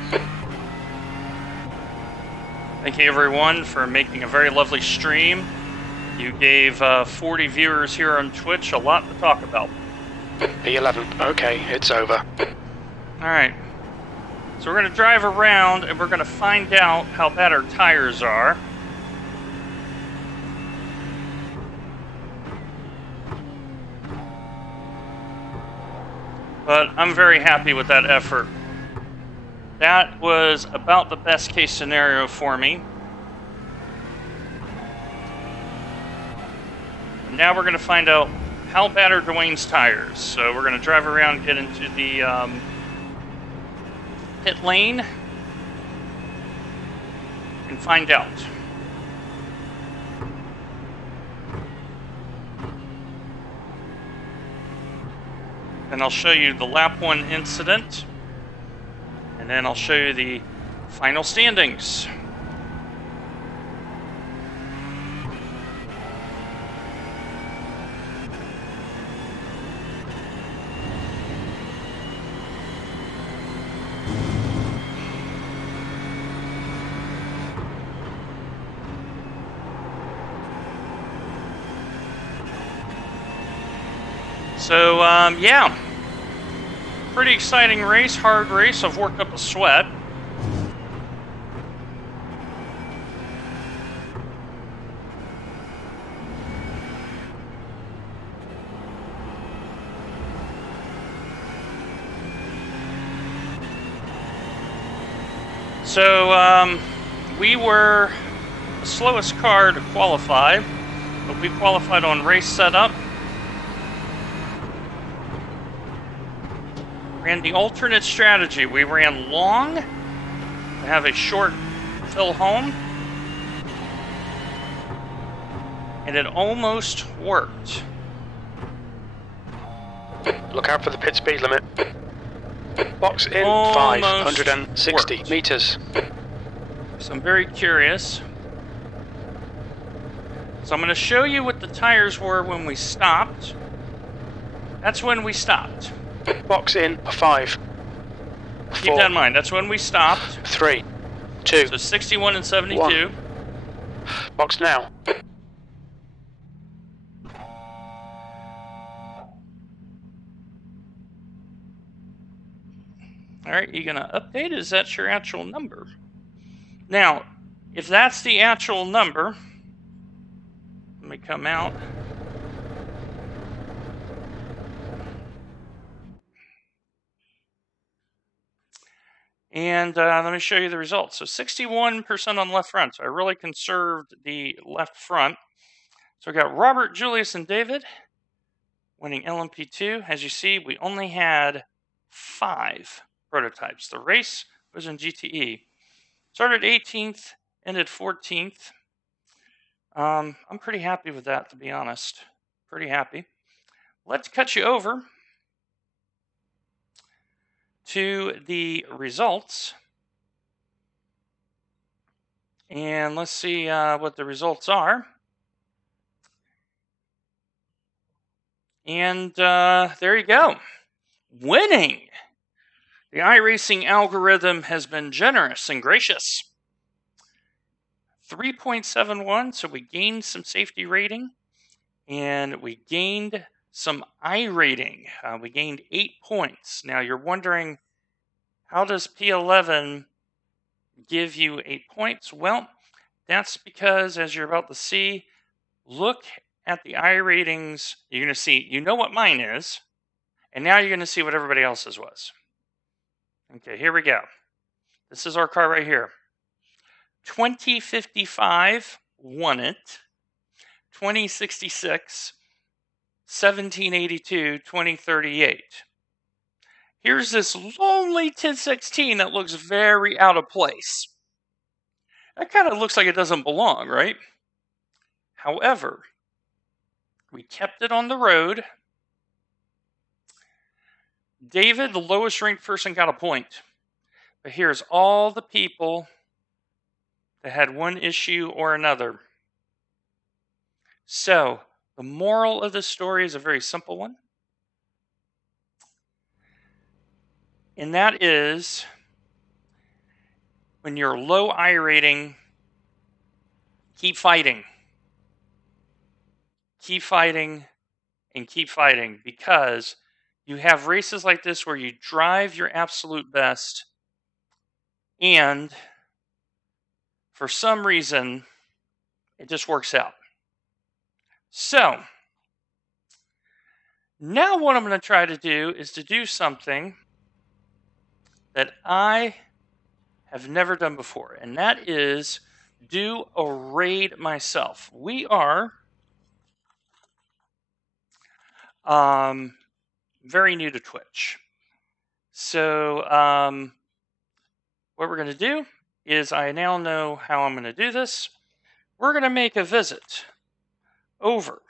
Thank you, everyone, for making a very lovely stream. You gave 40 viewers here on Twitch a lot to talk about. P11. Okay, it's over. All right. So we're going to drive around and we're going to find out how bad our tires are. But I'm very happy with that effort. That was about the best case scenario for me. And now we're going to find out how bad are Dwayne's tires. So we're going to drive around, get into the pit lane, and find out. And I'll show you the lap 1 incident, and then I'll show you the final standings. So, yeah, pretty exciting race, hard race. I've worked up a sweat. So, we were the slowest car to qualify, but we qualified on race setup. Ran the alternate strategy. We ran long to have a short fill home, and it almost worked. Look out for the pit speed limit. Box in Almost 560 worked. meters. So I'm very curious. So I'm going to show you what the tires were when we stopped. That's when we stopped. Box in 5. Keep that in mind. That's when we stopped. 3, 2. So 61 and 72. 1. Box now. All right, you gonna update? Is that your actual number? Now, if that's the actual number, let me come out. And let me show you the results. So 61% on left front. So I really conserved the left front. So we got Robert, Julius, and David winning LMP2. As you see, we only had 5 prototypes. The race was in GTE. Started 18th, ended 14th. I'm pretty happy with that, to be honest. Pretty happy. Let's cut you over to the results. And let's see what the results are. And there you go. Winning! The iRacing algorithm has been generous and gracious. 3.71, so we gained some safety rating. And we gained some iRating. We gained 8 points. Now you're wondering, how does P11 give you 8 points? Well, that's because, as you're about to see, look at the iRatings. You're going to see, you know what mine is, and now you're going to see what everybody else's was. Okay, here we go. This is our car right here. 2055 won it. 2066, 1782, 2038. Here's this lonely 1016 that looks very out of place. That kind of looks like it doesn't belong, right? However, we kept it on the road. David, the lowest ranked person, got a point. But here's all the people that had one issue or another. So, the moral of the story is a very simple one. And that is, when you're low iRating, keep fighting. Keep fighting and keep fighting, because you have races like this where you drive your absolute best and for some reason it just works out. So now what I'm going to try to do is to do something that I have never done before, and that is do a raid myself. We are very new to Twitch. So what we're going to do is, I now know how I'm going to do this. We're going to make a visit over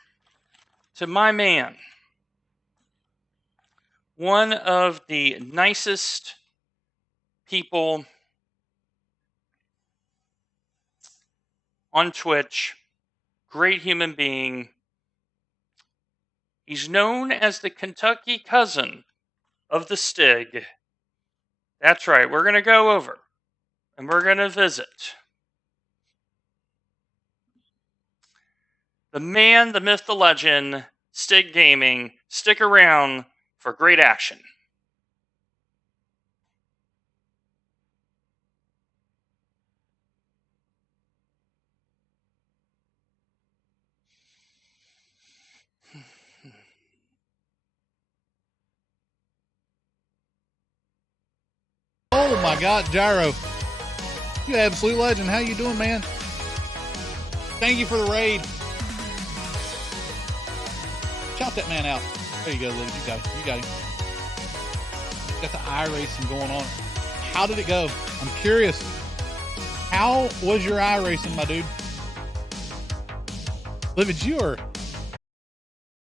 to my man, one of the nicest people on Twitch, great human being. He's known as the Kentucky cousin of the Stig. That's right, we're going to go over and we're going to visit the man, the myth, the legend, Stig Gaming. Stick around for great action. Oh my God, Gyro. You absolute legend. How you doing, man? Thank you for the raid. Shout that man out. There you go, Lou. You got it. You got him. Got the iRacing going on. How did it go? I'm curious. How was your iRacing, my dude? Livid, you are